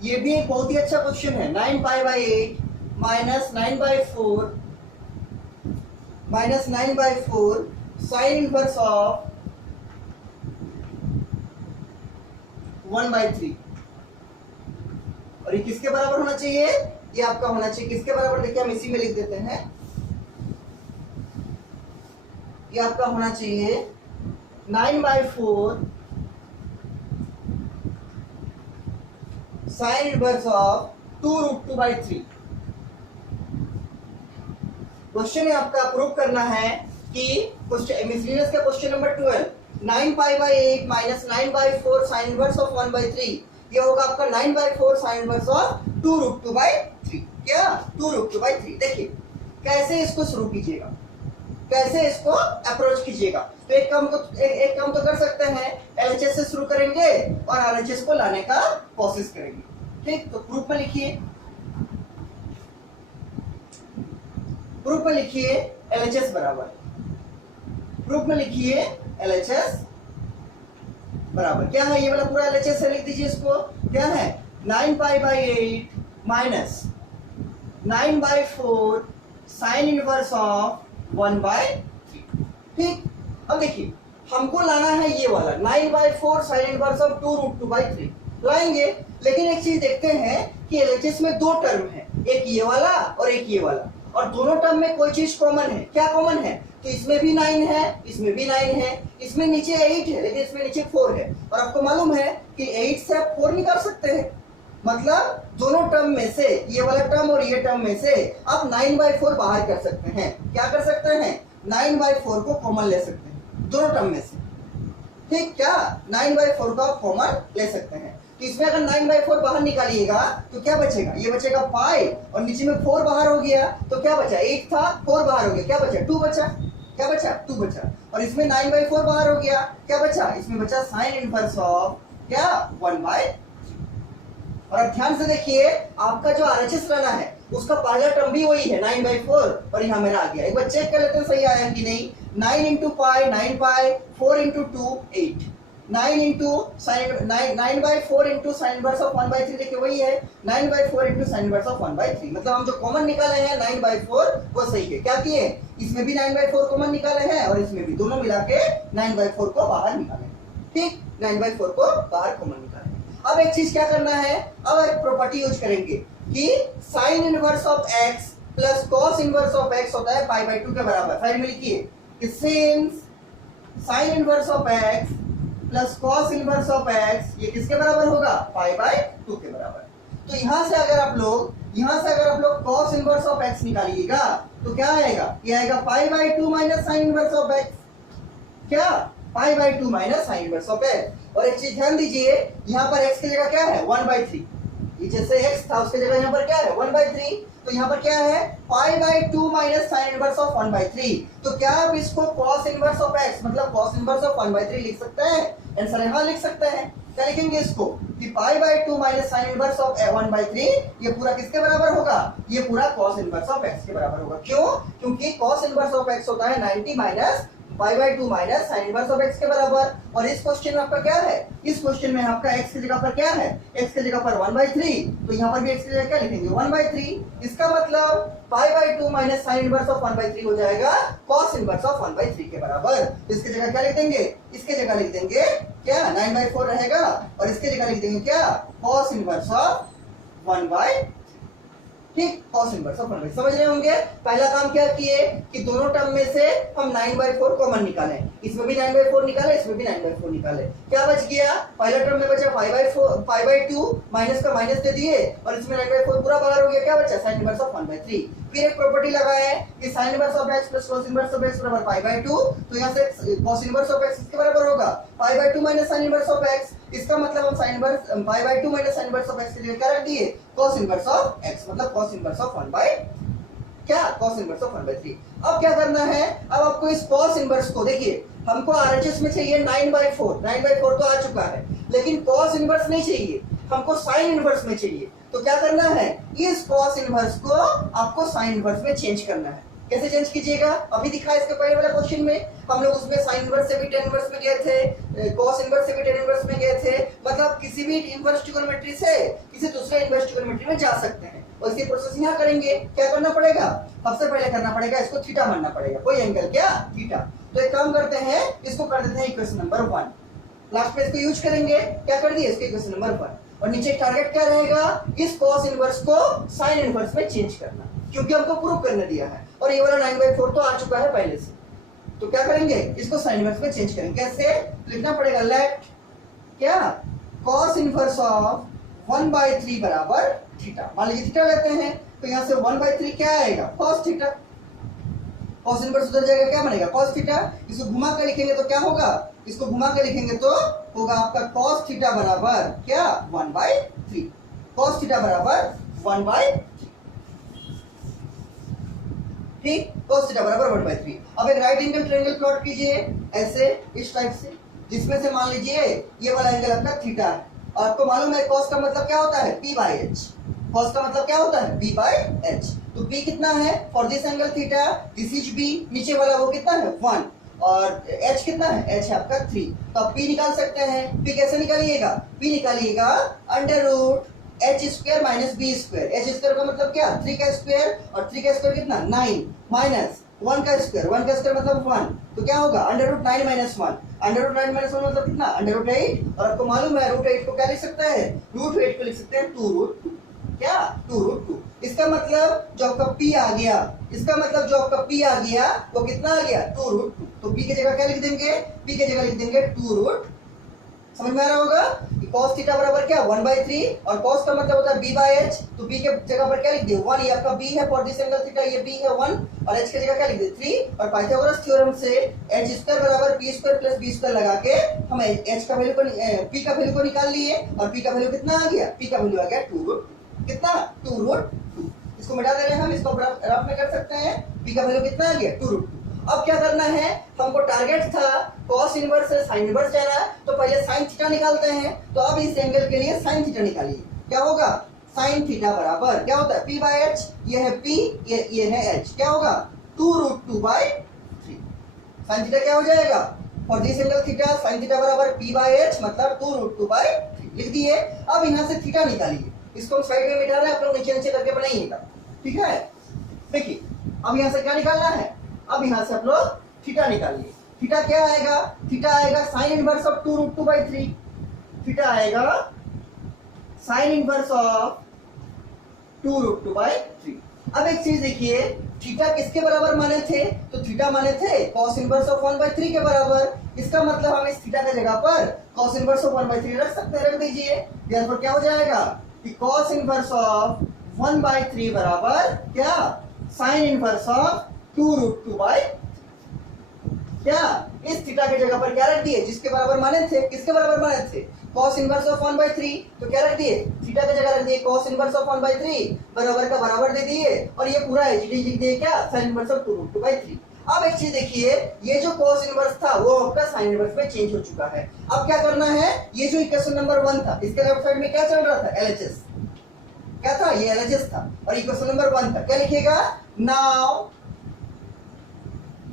ये भी एक बहुत ही अच्छा क्वेश्चन है। 9π/8 माइनस 9/4 साइन इनवर्स ऑफ 1/3, और ये किसके बराबर होना चाहिए, ये आपका होना चाहिए किसके बराबर, देखिए हम इसी में लिख देते हैं, ये आपका होना चाहिए 9/4 साइन इनवर्स ऑफ 2√2/3। क्वेश्चन में आपका प्रूव करना है कि मिसलेनियस का question number 12, 9π/8 minus 9/4 sine inverse of 1/3, ये होगा आपका 9/4 साइन इनवर्स ऑफ 2√2/3। क्या, 2√2/3। देखिए कैसे इसको शुरू कीजिएगा, कैसे इसको अप्रोच कीजिएगा। तो एक काम तो कर सकते हैं, एलएचएस से शुरू करेंगे और आरएचएस को लाने का कोशिश करेंगे, ठीक। तो प्रूफ में लिखिए, प्रूफ में लिखिए LHS बराबर, प्रूफ में लिखिए LHS बराबर क्या है, ये वाला पूरा LHS है, लिख दीजिए इसको, क्या है 9π/8 माइनस 9/4 साइन इनवर्स ऑफ 1/3। ठीक, अब देखिए हमको लाना है ये वाला 9/4 साइन इनवर्स ऑफ 2√2/3 लाएंगे, लेकिन एक चीज देखते हैं कि LHS में दो टर्म है, एक ये वाला और एक ये वाला, और दोनों टर्म में कोई चीज कॉमन है, क्या कॉमन है, तो इसमें भी 9 है, इसमें भी 9 है, इसमें नीचे 8 है लेकिन इसमें नीचे 4 है, और आपको मालूम है कि 8 से आप 4 निकाल सकते हैं, मतलब दोनों टर्म में से, ये वाला टर्म और ये टर्म में से आप 9/4 बाहर कर सकते हैं, क्या कर सकते हैं 9/4 को कॉमन ले सकते हैं दोनों टर्म में से। ठीक, क्या 9/4 को आप कॉमन ले सकते हैं, तो इसमें अगर 9/4 बाहर निकालिएगा तो क्या बचेगा, ये बचेगा पाई, और नीचे में 4 बाहर हो गया तो क्या बचा, 8 था 4 बाहर हो गया, क्या बचा 2 बचा, क्या बचा 2 बचा, और इसमें 9/4 बाहर हो गया, क्या बचा, इसमें बचा साइन इनवर्स ऑफ क्या 1/3। और अब ध्यान से देखिए आपका जो RHS रहना है उसका पहला टर्म भी वही है 9/4, और यहाँ मेरा आ गया, एक बार चेक कर लेते हैं सही आया कि नहीं, 9 into pi 9π, 4 into 2 8, 9 into sin 9/4 into sin inverse of 1/3 देखिए वही है 9/4 into sin इनवर्स ऑफ 1/3, मतलब हम जो कॉमन निकाले हैं 9/4 वो सही है, क्या किए इसमें भी 9/4 कॉमन निकाले हैं और इसमें भी, दोनों मिला के 9/4 को बाहर निकाले। ठीक, 9/4 को बाहर कॉमन निकाले। अब एक चीज क्या करना है, अब एक प्रॉपर्टी यूज करेंगे कि sign inverse of x plus cos inverse of x होता है π/2 के बराबर। साइड में लिखिए कि since sign inverse of x plus cos inverse of x ये किसके बराबर होगा, π/2 के बराबर। तो यहां से अगर आप लोग कॉस इनवर्स ऑफ x निकालिएगा तो क्या आएगा, ये आएगा π/2 minus sine inverse of x, क्या π/2 minus sine inverse of x। और एक चीज ध्यान दीजिए, यहाँ पर x की जगह क्या है 1/3, ये जैसे x था उसकी जगह यहाँ पर क्या है 1/3, तो यहाँ पर क्या है π/2 माइनस साइन इनवर्स ऑफ 1/3। तो क्या आप इसको cos इनवर्स ऑफ x मतलब cos इनवर्स ऑफ 1/3 लिख सकते हैं, आंसर यहाँ लिख सकते हैं। क्या लिखेंगे इसको कि π/2 माइनस साइन इनवर्स ऑफ 1/3 ये पूरा किसके बराबर होगा, ये पूरा cos इनवर्स ऑफ x के बराबर होगा। क्यों, क्योंकि cos इनवर्स ऑफ x होता है 90 minus π/2 minus sine inverse of x के बराबर। और इस क्वेश्चन में आपका क्या है, इस क्वेश्चन में आपका x की जगह पर क्या है, x की जगह पर 1/3, तो यहाँ पर भी x की जगह क्या लिखेंगे 1/3, इसका मतलब π/2 माइनस साइन इनवर्स ऑफ 1/3 हो जाएगा cos इनवर्स ऑफ 1/3 के बराबर। इसकी जगह क्या लिख देंगे, इसके जगह लिख देंगे क्या 9/4 रहेगा, और इसके जगह लिख देंगे क्या cos इनवर्स ऑफ 1/3। ठीक, cos इनवर्स ऑफ 1/3 समझ रहे होंगे। पहला काम क्या किए कि दोनों टर्म में से हम 9/4 कॉमन निकाले, इसमें भी 9/4 निकाले, इसमें भी 9/4 निकाले, क्या बच गया, पहला टर्म में बचा π/2 माइनस का माइनस दे दिए और इसमें 9/4 पूरा बाहर हो गया, क्या बचा साइन इनवर्स ऑफ 1/3। फिर एक प्रॉपर्टी लगाए कि sign inverse of x plus cos inverse of x बराबर π/2, तो यहाँ से cos इनवर्स ऑफ x किसके बराबर होगा π/2 minus sine inverse of x, इसका मतलब हम sine inverse π/2 minus sine inverse of x के लिए क्या रख दिए cos इनवर्स ऑफ x मतलब cos inverse of 1/cos inverse of 1/3। अब क्या करना है, अब आपको इस cos इनवर्स को देखिए, हमको RHS में चाहिए 9/4 तो आ चुका है, लेकिन cos इनवर्स नहीं चाहिए, हमको साइन इनवर्स में चाहिए। तो क्या करना है, इस cos इनवर्स को आपको साइन इनवर्स में चेंज करना है। कैसे चेंज कीजिएगा, अभी दिखा इसके पहले वाला क्वेश्चन में हम लोग उसमें साइन इनवर्स से भी tan इनवर्स में गए थे, cos इनवर्स से भी tan इनवर्स में गए थे, मतलब किसी भी इनवर्स ट्रिगोनोमेट्री से किसी दूसरे इनवर्स ट्रिगोनोमेट्री में जा सकते हैं। और इसी प्रोसेस यहाँ करेंगे, क्या करना पड़ेगा, सबसे पहले करना पड़ेगा इसको थीटा मानना पड़ेगा, कोई एंगल क्या थीटा। तो एक काम करते हैं, इसको कर देते हैं इक्वेशन नंबर 1, लास्ट में इसको यूज करेंगे, क्या कर दिए इसको इक्वेशन नंबर 1, और नीचे टारगेट क्या रहेगा, इस cos इनवर्स को साइन इनवर्स में चेंज करना, क्योंकि हमको प्रूव करने दिया है और ये वाला 9/4 तो आ चुका है पहले से। तो क्या करेंगे, इसको साइन इनवर्स में चेंज करेंगे, कैसे लिखना पड़ेगा, लेट क्या cos इनवर्स ऑफ 1/3 बराबर थीटा। मान लीजिए थीटा लेते हैं, तो यहाँ से 1/3 क्या आएगा cos थीटा, cos इनवर्स उधर जाएगा क्या बनेगा cos थीटा, इसको घुमा कर लिखेंगे तो क्या होगा, इसको घुमा कर लिखेंगे तो होगा आपका cos थीटा बराबर क्या 1/3, cos थीटा बराबर 1/3। ठीक, cos थीटा बराबर 1/3। अब एक राइट एंगल ट्रायंगल प्लॉट कीजिए ऐसे, इस टाइप से, जिसमें से मान लीजिए ये वाला एंगल आपका थीटा है, और आपको मालूम है cos का मतलब क्या होता है p/h, कॉस का मतलब क्या होता है b बाय h। तो b कितना है for this angle theta, this is b, नीचे वाला वो कितना है 1 और h कितना है, h है आपका 3। तो आप p निकाल सकते हैं। p कैसे निकालिएगा, p निकालिएगा under root H square minus B square. H square का मतलब क्या, 3 का स्क्वायर, और 3 का स्क्वायर कितना 9, माइनस 1 का स्क्वायर, 1 का स्क्वायर मतलब 1, तो क्या होगा under root 9 minus 1। Under root 9 minus 1 मतलब कितना, अंडर रूट 8। और आपको मालूम है रूट 8 को क्या लिख सकता है, रूट 8 को लिख सकते हैं 2 रूट 2, क्या 2 रूट 2। इसका मतलब जो आपका p आ गया, इसका मतलब जो आपका p आ गया वो कितना आ गया 2 रूट 2। तो p की जगह क्या लिख देंगे, p की जगह लिख देंगे 2 रूट। समझ में आ रहा होगा कि cos थीटा बराबर क्या 1/3, और cos का मतलब होता है b बाय h। तो b के जगह पर क्या लिख दिए 1, ये आपका b है फॉर दिस एंगल थीटा, ये b है 1, और h की जगह क्या लिख दिए 3। और पाइथागोरस थ्योरम से h स्क्वायर बराबर p square plus b square लगा के हम h का वैल्यू को p का वैल्यू को निकाल लिए, और p का वैल्यू कितना आ गया, p का वैल्यू आ गया 2 रूट, कितना 2 रूट 2। इसको मिटा दे रहे हैं हम, इसको रफ में कर सकते हैं, p का वैल्यू कितना आ गया 2 रूट 2। अब क्या करना है, हमको टारगेट था cos इनवर्स से sin इनवर्स जाना, तो पहले sin थीटा निकालते हैं। तो अब इस एंगल के लिए sin थीटा निकालिए, क्या होगा sin थीटा बराबर क्या होता है p बाय h, ये है p, ये है h, क्या होगा 2 रूट 2 बाय 3। sin थीटा क्या हो जाएगा, और this angle theta sin theta बराबर p बाय h मतलब 2 रूट 2 बाय 3 लिख दिए। अब यहाँ से थीटा निकालिए, इसको हम साइड में मिटा रहे हैं, आप लोग नीचे नीचे करके बनाइएगा, ठीक है। देखिए अब यहाँ से क्या निकालना है, अब यहाँ से आप लोग थीटा निकालिए। थीटा क्या आएगा, थीटा आएगा sine inverse of 2 root 2 by 3। Theta आएगा sine inverse of 2 root 2 by 3। अब एक चीज देखिए, थीटा किसके बराबर माने थे, तो थीटा माने थे cos इनवर्स ऑफ 1/3 के बराबर। इसका मतलब हम इस थीटा की जगह पर cos इनवर्स ऑफ 1/3 रख सकते हैं, रख दीजिए। देयरफॉर क्या हो जाएगा कि cos इनवर्स ऑफ 1/3 बराबर क्या sine inverse of 2 root 2 by, क्या इस थीटा की जगह पर क्या रख दिए, जिसके बराबर माने थे, किसके बराबर माने थे cos इनवर्स ऑफ 1/3, तो क्या रख दिए थीटा की जगह रख दिए cos इनवर्स ऑफ 1/3 बराबर का बराबर दे दिए, और ये पूरा एचडी लिख दिए क्या sin inverse of 2 root 2 by 3। अब एक चीज देखिए, ये जो cos इनवर्स था वो आपका sin इनवर्स में चेंज हो चुका है। अब क्या करना है, ये जो इक्वेशन नंबर 1 था इसके लेफ्ट साइड में क्या चल रहा था, LHS, क्या था ये LHS था, और इक्वेशन नंबर 1 था, क्या लिखिएगा now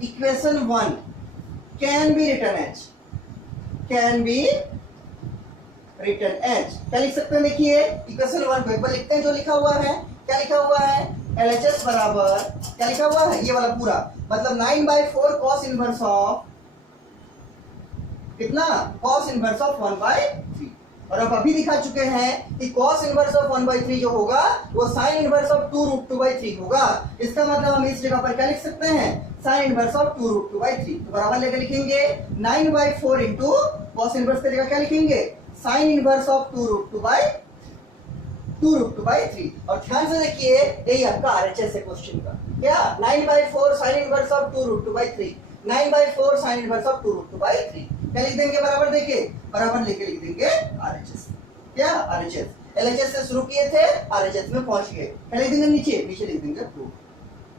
equation 1 can be written as, can be written as, क्या लिख सकते हैं, देखिए इक्वेशन 1 को एक बार लिखते हैं, जो लिखा हुआ है क्या लिखा हुआ है, LHS बराबर क्या लिखा हुआ है, ये वाला पूरा मतलब 9/4 cos इनवर्स ऑफ कितना, cos इनवर्स ऑफ 1/3। और अब अभी दिखा चुके हैं कि cos इनवर्स ऑफ 1/3 जो होगा वो sin inverse of 2 root 2 by 3 होगा। इसका मतलब हम इस जगह पर क्या लिख सकते हैं, sin inverse of 2 root 2 by 3। तो बराबर लेकर लिखेंगे 9/4 इंटू cos इनवर्स की जगह क्या लिखेंगे sin inverse of 2 root 2 by 3। और ध्यान से देखिए यही आपका आरएचएस है क्वेश्चन का, क्या 9/4 sin inverse of 2 root 2 by 3, 9/4 sin inverse of 2 root 2 by 3। क्या लिख देंगे बराबर, देखिए बराबर लेके लिख देंगे आरएचएस, क्या आरएचएस, एलएचएस से शुरू किए थे आरएचएस में पहुंच गए। क्या लिख देंगे नीचे, नीचे लिख देंगे प्रूफ,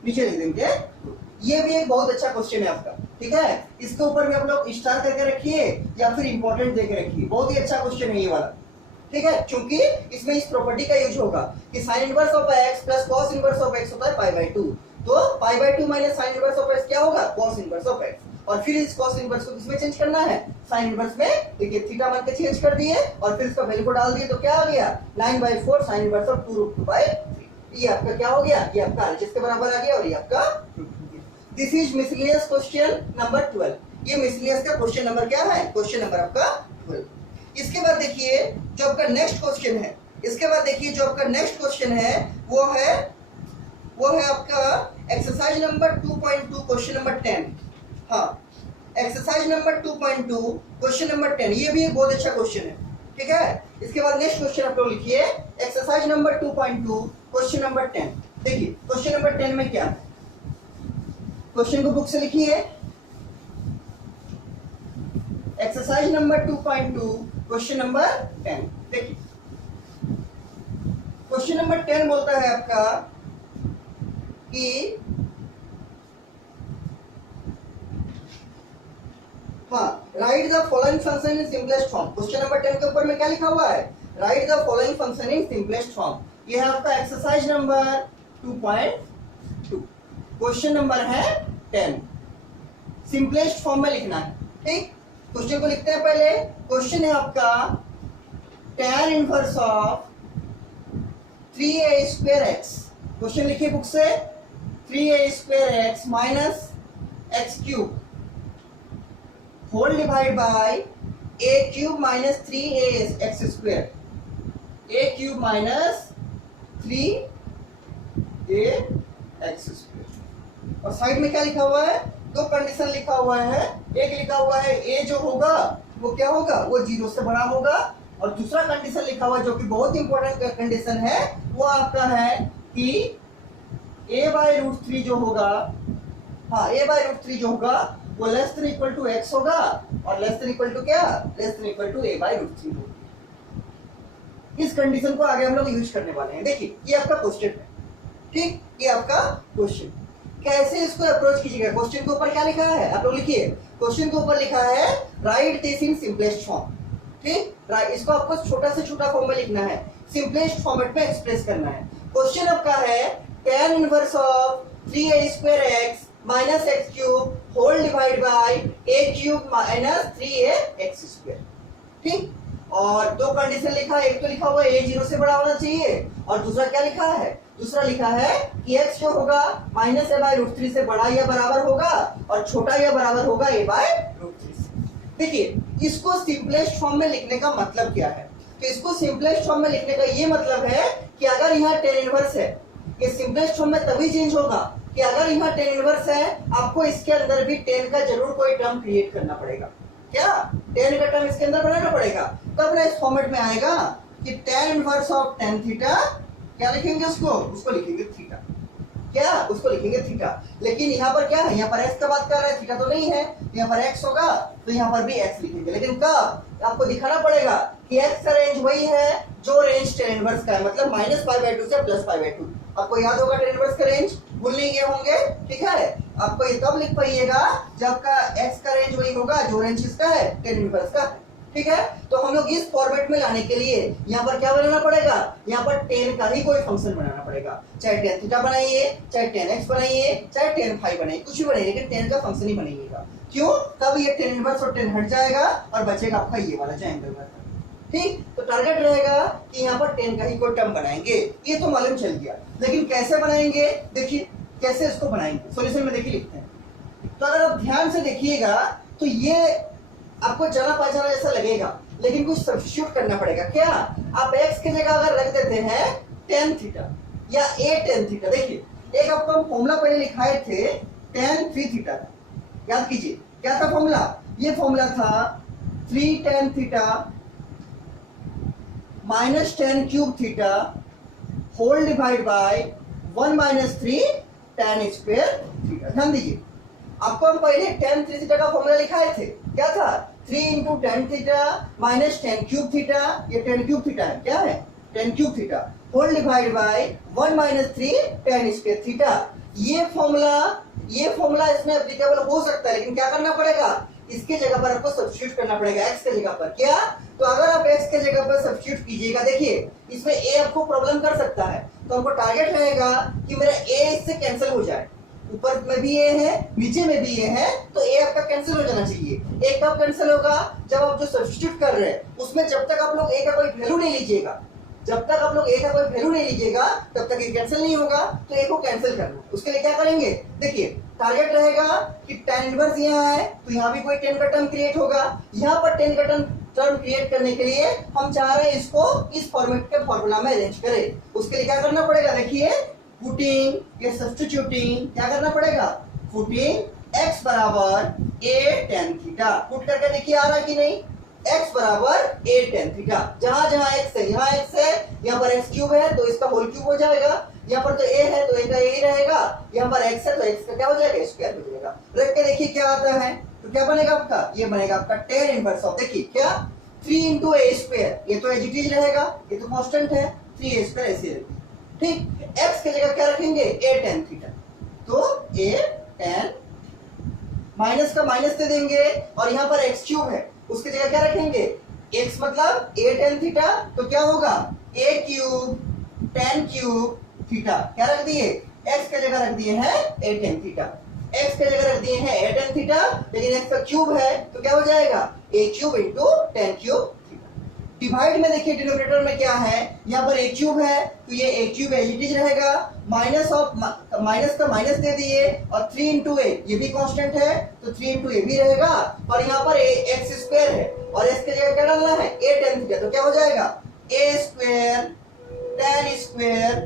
नीचे लिख देंगे प्रूफ। ये भी एक बहुत अच्छा क्वेश्चन है आपका, ठीक है। इसके ऊपर भी आप लोग स्टार करके रखिए या फिर इंपॉर्टेंट देके रखिए, बहुत ही अच्छा क्वेश्चन है ये वाला, ठीक है। क्योंकि इसमें इस प्रॉपर्टी का यूज होगा कि sin inverse of x plus cos inverse of x होता है π/2, तो π/2 minus sin inverse of x क्या होगा cos इनवर्स ऑफ x, और फिर इस cos इनवर्स को किसमें चेंज करना है, sin इनवर्स में। देखिए थीटा मान के चेंज कर दिए और फिर इसका वैल्यू को डाल दिए, तो क्या आ गया 9/4 sin inverse of 2 root 2 by 3। ये आपका क्या हो गया, ये आपका आरएचएस के बराबर आ गया, और ये आपका this is miscellaneous question number 12। ये मिसलेनियस का क्वेश्चन नंबर क्या है, क्वेश्चन नंबर आपका 12। इसके बाद देखिए जो आपका नेक्स्ट क्वेश्चन है, इसके बाद देखिए जो आपका नेक्स्ट क्वेश्चन है वो है आपका एक्सरसाइज नंबर 2.2 क्वेश्चन नंबर 10। हाँ, एक्सरसाइज नंबर 2.2 क्वेश्चन नंबर 10, ये भी एक बहुत अच्छा क्वेश्चन है, ठीक है। इसके बाद नेक्स्ट क्वेश्चन आप लोग लिखिए एक्सरसाइज नंबर 2.2 क्वेश्चन नंबर 10। देखिए क्वेश्चन नंबर 10 में क्या है, क्वेश्चन को बुक से लिखिए, एक्सरसाइज नंबर 2.2 क्वेश्चन नंबर 10। देखिए क्वेश्चन नंबर 10 बोलता है आपका कि हाँ, right the following function in simplest form. Question number 10 के ऊपर में क्या लिखा हुआ है, right the following function in simplest form. ये है आपका एक्सरसाइज नंबर 2.2। क्वेश्चन नंबर है 10। सिंपलेस्ट फॉर्म में लिखना है, ठीक। क्वेश्चन को लिखते हैं पहले। क्वेश्चन है आपका tan inverse of 3a square x. Question लिखिए बुक से, 3a square x minus x cube whole divide by a cube minus 3a x square, a cube minus 3a x square. और side में क्या लिखा हुआ है, दो कंडीशन लिखा हुआ है। एक लिखा हुआ है a जो होगा वो क्या होगा, वो 0 से बड़ा होगा, और दूसरा कंडीशन लिखा हुआ है जो कि बहुत इंपॉर्टेंट कंडीशन है, वो आपका है कि a/√3 जो होगा, हाँ a/√3 जो होगा वो less than equal to x होगा, और लेस देन इक्वल टू क्या, less than equal to a/√3 होगा। इस कंडीशन को आगे हम लोग यूज करने वाले हैं। देखिए ये आपका क्वेश्चन है, ठीक, ये आपका क्वेश्चन। कैसे इसको अप्रोच कीजिएगा, क्वेश्चन के ऊपर क्या लिखा है आप लोग लिखिए। क्वेश्चन के ऊपर लिखा है right this in simplest form, ठीक। इसको आपको छोटा से छोटा फॉर्म में लिखना है, सिंपलेस्ट फॉर्मेट में एक्सप्रेस करना है। क्वेश्चन आपका है tan inverse of 3a square x minus x cube whole divide by a cube minus 3a x square, ठीक। और दो कंडीशन लिखा है, एक तो लिखा हुआ है a 0 से बड़ा होना चाहिए, और दूसरा क्या लिखा है, दूसरा लिखा है कि x जो होगा माइनस a/√3 से बड़ा या बराबर होगा, और छोटा या बराबर होगा a/√3 से। देखिए इसको सिंपलेस्ट फॉर्म में लिखने का मतलब क्या है, तो इसको सिंपलेस्ट फॉर्म में लिखने का ये मतलब है कि अगर यहाँ tan इनवर्स है, ये सिंपलेस्ट फॉर्म में तभी चेंज होगा कि अगर यहाँ tan इनवर्स है, आपको इसके अंदर भी tan का जरूर कोई टर्म क्रिएट करना पड़ेगा। क्या tan का टर्म इसके अंदर बनाना पड़ेगा, तब ना इस फॉर्मेट में आएगा कि tan inverse of tan theta, क्या लिखेंगे उसको लिखेंगे थीटा, क्या उसको लिखेंगे थीटा। लेकिन यहाँ पर क्या है, यहाँ पर x का बात कर रहे हैं, थीटा तो नहीं है, यहाँ पर x होगा तो यहाँ पर भी x लिखेंगे। लेकिन कब, आपको दिखाना पड़ेगा कि x का रेंज वही है जो रेंज tan इनवर्स का है, मतलब -π/2 से +π/2। आपको याद होगा tan इनवर्स का रेंज, भूल नहीं गए होंगे, ठीक है। आपको ये तब लिख पाइएगा जब का x का रेंज वही होगा जो रेंज इसका है tan इनवर्स का, ठीक है। तो हम लोग इस फॉर्मेट में लाने के लिए यहाँ पर क्या बनाना पड़ेगा, यहाँ पर tan का ही कोई फंक्शन बनाना पड़ेगा, चाहे tan थीटा बनाइए, चाहे tan x बनाइए, चाहे tan फाई बनाइए, कुछ भी बनाइए, लेकिन tan का फंक्शन ही बनाइएगा। क्यों, तब ये tan इनवर्स और tan हट जाएगा और बचेगा आपका ये वाला ट्रायंगल का, ठीक। तो टारगेट रहेगा कि यहाँ पर tan का ही कोई टर्म बनाएंगे, ये तो मालूम चल गया। लेकिन कैसे बनाएंगे, देखिए कैसे इसको बनाएंगे, सॉल्यूशन में देखिए लिखते हैं। तो अगर आप ध्यान से देखिएगा तो ये आपको जाना पहचाना ऐसा लगेगा, लेकिन कुछ सब्स्टिट्यूट करना पड़ेगा। क्या, आप x की जगह अगर रख देते हैं tan थीटा या a tan थीटा, देखिए एक आपको हम फॉर्मूला पहले लिखाए थे tan 3 थीटा, याद कीजिए क्या था फॉर्मूला, ये फॉर्मूला था 3 tan theta minus tan cube theta whole divide by 1 minus 3 tan square theta. ध्यान दीजिए, आपको हम पहले tan 3 थीटा का फॉर्मूला लिखाए थे, क्या था 3 into tan theta minus tan cube theta, ये tan क्यूब थीटा है, क्या है tan cube theta whole divide by 1 minus 3 tan square theta. ये फॉर्मूला इसमें एप्लीकेबल हो सकता है, लेकिन क्या करना पड़ेगा, इसके जगह पर आपको सब्स्टिट्यूट करना पड़ेगा x के जगह पर। क्या, तो अगर आप x के जगह पर सब्स्टिट्यूट कीजिएगा, देखिए इसमें a आपको प्रॉब्लम कर सकता है, तो हमको टारगेट रहेगा कि मेरा a इससे कैंसिल हो जाए, ऊपर में भी a है नीचे में भी a है, तो a आपका कैंसिल हो जाना चाहिए। a कब कैंसिल होगा, जब आप जो सब्स्टिट्यूट कर रहे हैं उसमें जब तक आप लोग a का कोई वैल्यू नहीं लीजिएगा, जब तक आप लोग a का कोई वैल्यू नहीं लीजिएगा तब तक ये कैंसिल नहीं होगा। तो a को कैंसिल करना, उसके लिए क्या करेंगे, देखिए टारगेट रहेगा कि tan इनवर्स यहाँ है तो यहाँ भी कोई tan का टर्म क्रिएट होगा, यहाँ पर tan का टर्म क्रिएट करने के लिए हम चाह रहे हैं इसको इस फॉर्मेट के फॉर्मूला में अरेंज करें। उसके लिए क्या करना पड़ेगा, देखिए पुटिंग या सब्स्टिट्यूटिंग, क्या करना पड़ेगा, पुटिंग x बराबर a tan थीटा, पुट करके देखिए आ रहा है कि नहीं, x बराबर a tan थीटा। जहां जहां x है, यहाँ x है, यहाँ पर x क्यूब है तो इसका होल क्यूब हो जाएगा, यहाँ पर तो a है तो a का a ही रहेगा, यहाँ पर x है तो x का क्या हो जाएगा, स्क्वायर हो जाएगा। रख के देखिए क्या आता है, तो क्या बनेगा आपका, ये बनेगा आपका tan इनवर्स ऑफ, देखिए क्या 3 इंटू a स्क्वायर, ये तो एज इट इज रहेगा, ये तो कांस्टेंट है, 3a स्क्वायर ऐसे रहेगी, ठीक। x की जगह क्या रखेंगे, a tan थीटा, तो a tan माइनस का माइनस दे देंगे, और यहाँ पर x क्यूब है उसकी जगह क्या रखेंगे, x मतलब a tan थीटा, तो क्या होगा a cube tan cube theta, क्या रख दिए, x की जगह रख दिए हैं a tan थीटा, x की जगह रख दिए हैं a tan थीटा, लेकिन x का क्यूब है तो क्या हो जाएगा a cube into tan cube theta. Divide में देखिए डिनोमिनेटर में क्या है, यहाँ पर a क्यूब है तो ये a cube as it is रहेगा, माइनस का माइनस दे दिए और 3 इंटू ए ये भी कांस्टेंट है तो 3 इंटू ए भी रहेगा, और यहाँ पर एक्स स्क्वायर है और इसके जगह क्या डालना है a tan थीटा, तो क्या हो जाएगा a square tan square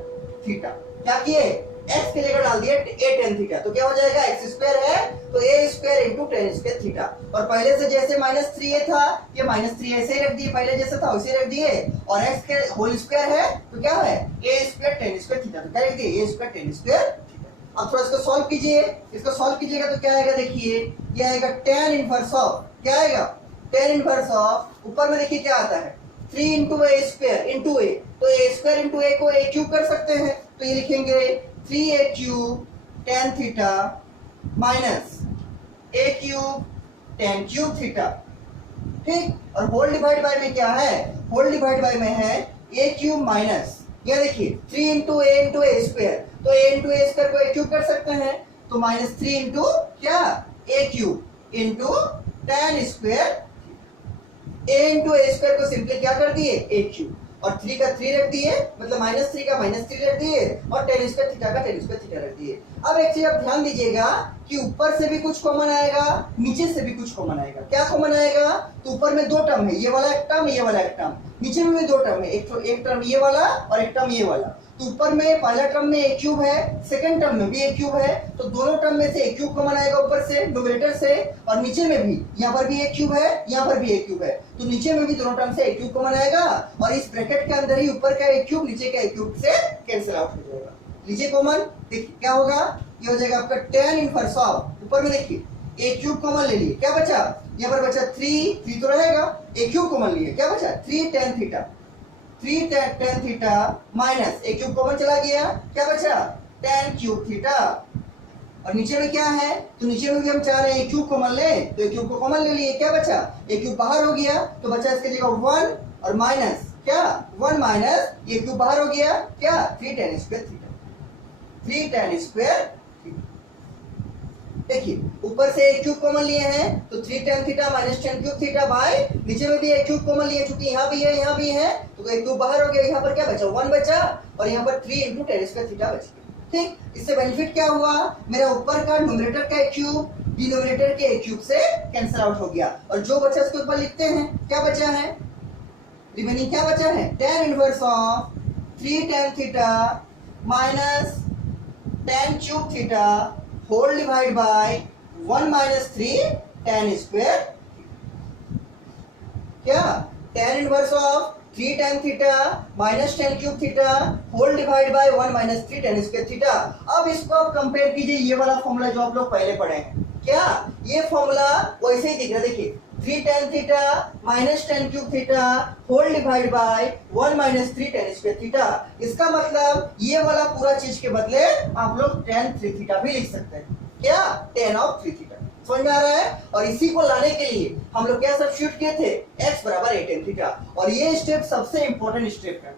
theta, क्या किए x की जगह डाल दिए a tan थीटा, तो क्या हो जाएगा x स्क्वायर है तो a square into tan square theta, और पहले से जैसे -3a था ये -3 ऐसे ही रख दिए, पहले जैसे था वैसे रख दिए, और x के होल स्क्वायर है तो क्या है a square tan square theta, तो क्या रख दिए a square tan square theta. अब थोड़ा इसको सॉल्व कीजिए, इसको सॉल्व कीजिएगा तो क्या आएगा, देखिए ये आएगा tan इनवर्स ऑफ, क्या आएगा tan इनवर्स ऑफ, ऊपर में देखिए क्या आता है 3 इंटू ए स्क्वायर इंटू ए, तो ए स्क्वायर इंटू ए को ए क्यूब कर सकते हैं, तो ये लिखेंगे 3a cube tan theta minus a cube tan cube theta, ठीक, और होल डिवाइड बाय में क्या है, होल डिवाइड बाय में है a क्यूब माइनस, ये देखिए 3 इंटू ए स्क्वायर, तो a इंटू ए स्क्वायर को a क्यूब कर सकते हैं, तो -3 इंटू क्या a cube into tan square, a into A square को सिंपली क्या कर दिए a क्यूब, और 3 का 3 रख दिए, मतलब -3 का -3 रख दिए, और tan स्क्वायर थीटा का tan स्क्वायर थीटा रख दिए। अब एक चीज आप ध्यान दीजिएगा कि ऊपर से भी कुछ कॉमन आएगा, नीचे से भी कुछ कॉमन आएगा, क्या कॉमन आएगा, तो ऊपर में 2 टर्म है, ये वाला एक टर्म, ये वाला एक टर्म, नीचे में भी 2 टर्म है, एक टर्म ये वाला और एक टर्म ये वाला, तो ऊपर में पहला टर्म में a क्यूब है, सेकंड टर्म में भी a क्यूब है, तो दोनों टर्म में से a क्यूब कॉमन आएगा ऊपर से न्यूमरेटर से, और नीचे में भी यहाँ पर भी a क्यूब है, यहाँ पर भी a क्यूब है, तो नीचे में भी दोनों टर्म से a क्यूब कॉमन आएगा, और इस ब्रैकेट के अंदर ही ऊपर का a क्यूब नीचे का a क्यूब से कैंसिल आउट हो जाएगा, लीजिए कॉमन, देखिए क्या होगा, ये हो जाएगा आपका tan इनवर्स ऑफ, ऊपर में देखिए a क्यूब कॉमन ले लिए, क्या बचा, यहाँ पर बचा 3 तो रहेगा, a क्यूब कॉमन लिए, क्या बचा 3 tan theta, 3 tan theta minus a cube common चला गया, क्या बचा tan क्यूब थीटा, और नीचे में क्या है, तो नीचे में भी हम चाह रहे हैं a क्यूब कॉमन ले, तो a क्यूब को कॉमन ले लिए, क्या बचा a क्यूब बाहर हो गया, तो बचा इसके जगह 1 और माइनस क्या 1 माइनस a क्यूब बाहर हो गया, क्या 3 tan square theta, 3 tan square. देखिए ऊपर से a क्यूब कॉमन लिए हैं तो 3 tan theta minus tan cube theta by, नीचे में भी a क्यूब कॉमन लिए क्योंकि यहाँ भी है यहाँ भी है, तो a क्यूब बाहर हो गया, यहाँ पर क्या बचा 1 बचा, और यहाँ पर 3 इंटू tan स्क्वायर थीटा बच गया, ठीक, इससे बेनिफिट क्या हुआ, मेरा ऊपर का न्यूमरेटर का a क्यूब डिनोमिनेटर के a क्यूब से कैंसिल आउट हो गया, और जो बचा उसको ऊपर लिखते हैं, क्या बचा है रिमेनिंग, क्या बचा है tan inverse of 3 tan theta minus tan cube theta whole divide by 1 minus 3 tan square, क्या tan inverse of 3 tan theta minus tan cube theta whole divide by 1 minus 3 tan square theta. अब इसको आप compare कीजिए ये वाला formula जो आप लोग पहले पढ़े हैं, क्या ये फॉर्मूला वैसे ही दिख रहा है, देखिए 3 tan theta minus tan cube theta whole divide by 1 minus 3 tan square theta, इसका मतलब ये वाला पूरा चीज के बदले आप लोग tan 3 थीटा भी लिख सकते हैं, क्या tan ऑफ 3 थीटा, समझ में आ रहा है, और इसी को लाने के लिए हम लोग क्या सब्स्टिट्यूट किए थे x बराबर a tan थीटा, और ये स्टेप सबसे इंपॉर्टेंट स्टेप है,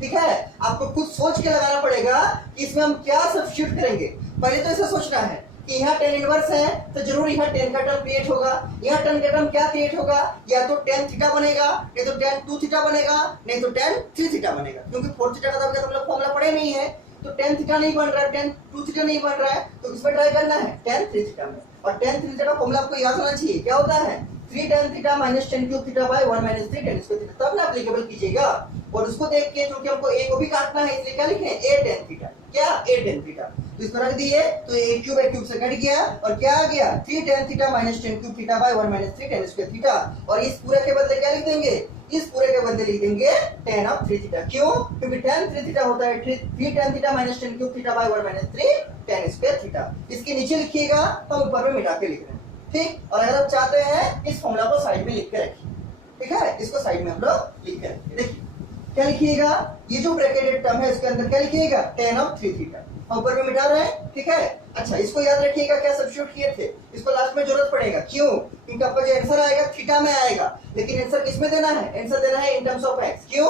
ठीक है, आपको कुछ सोच के लगाना पड़ेगा कि इसमें हम क्या सब्स्टिट्यूट करेंगे, पहले तो ऐसा सोचना है कि यहाँ tan इनवर्स है तो जरूर यहाँ tan का टर्म क्रिएट होगा, यहाँ tan का टर्म क्या क्रिएट होगा, या तो tan थीटा बनेगा, नहीं तो tan 2 थीटा बनेगा, नहीं तो tan 3 थीटा बनेगा, क्योंकि 4 थीटा का तो हम लोग फॉर्मूला पढ़े नहीं है, तो tan थीटा नहीं बन रहा है, tan 2 थीटा नहीं बन रहा है, तो इसमें ट्राई करना है tan 3 थीटा में, और tan 3 थीटा का फॉर्मूला आपको याद होना चाहिए, क्या होता है 3 tan theta minus tan cube theta by 1 minus 3 tan square theta, तब ना एप्लीकेबल कीजिएगा, और उसको देख के क्योंकि हमको a को भी काटना है इसलिए क्या लिखे a tan थीटा, क्या a tan थीटा, तो इसको रख दिए तो a क्यूब से कट गया, और क्या आ गया 3 tan theta minus tan cube theta by 1 minus 3 tan square theta, और इस पूरे के बदले क्या लिख देंगे, इस पूरे के बदले लिख देंगे tan ऑफ 3 थीटा, क्यों, क्योंकि tan 3 थीटा होता है 3 tan theta minus tan cube theta by 1 minus 3 tan square theta, इसके नीचे लिखिएगा तो हम ऊपर में मिटा के लिख रहे हैं, ठीक, और अगर आप चाहते हैं इस फॉर्मूला को साइड में लिख के रखिए, ठीक है, इसको साइड में हम लोग लिख के रखिए, देखिए क्या लिखिएगा, ये जो ब्रैकेटेड टर्म है इसके अंदर क्या लिखिएगा tan ऑफ 3 थीटा, ऊपर में मिटा रहे हैं, ठीक है, अच्छा इसको याद रखिएगा क्या सब्स्टिट्यूट किए थे, इसको लास्ट में जरूरत पड़ेगा, क्यों, क्योंकि आपका जो आंसर आएगा थीटा में आएगा, लेकिन आंसर किस में देना है, आंसर देना है इन टर्म्स ऑफ x, क्यों,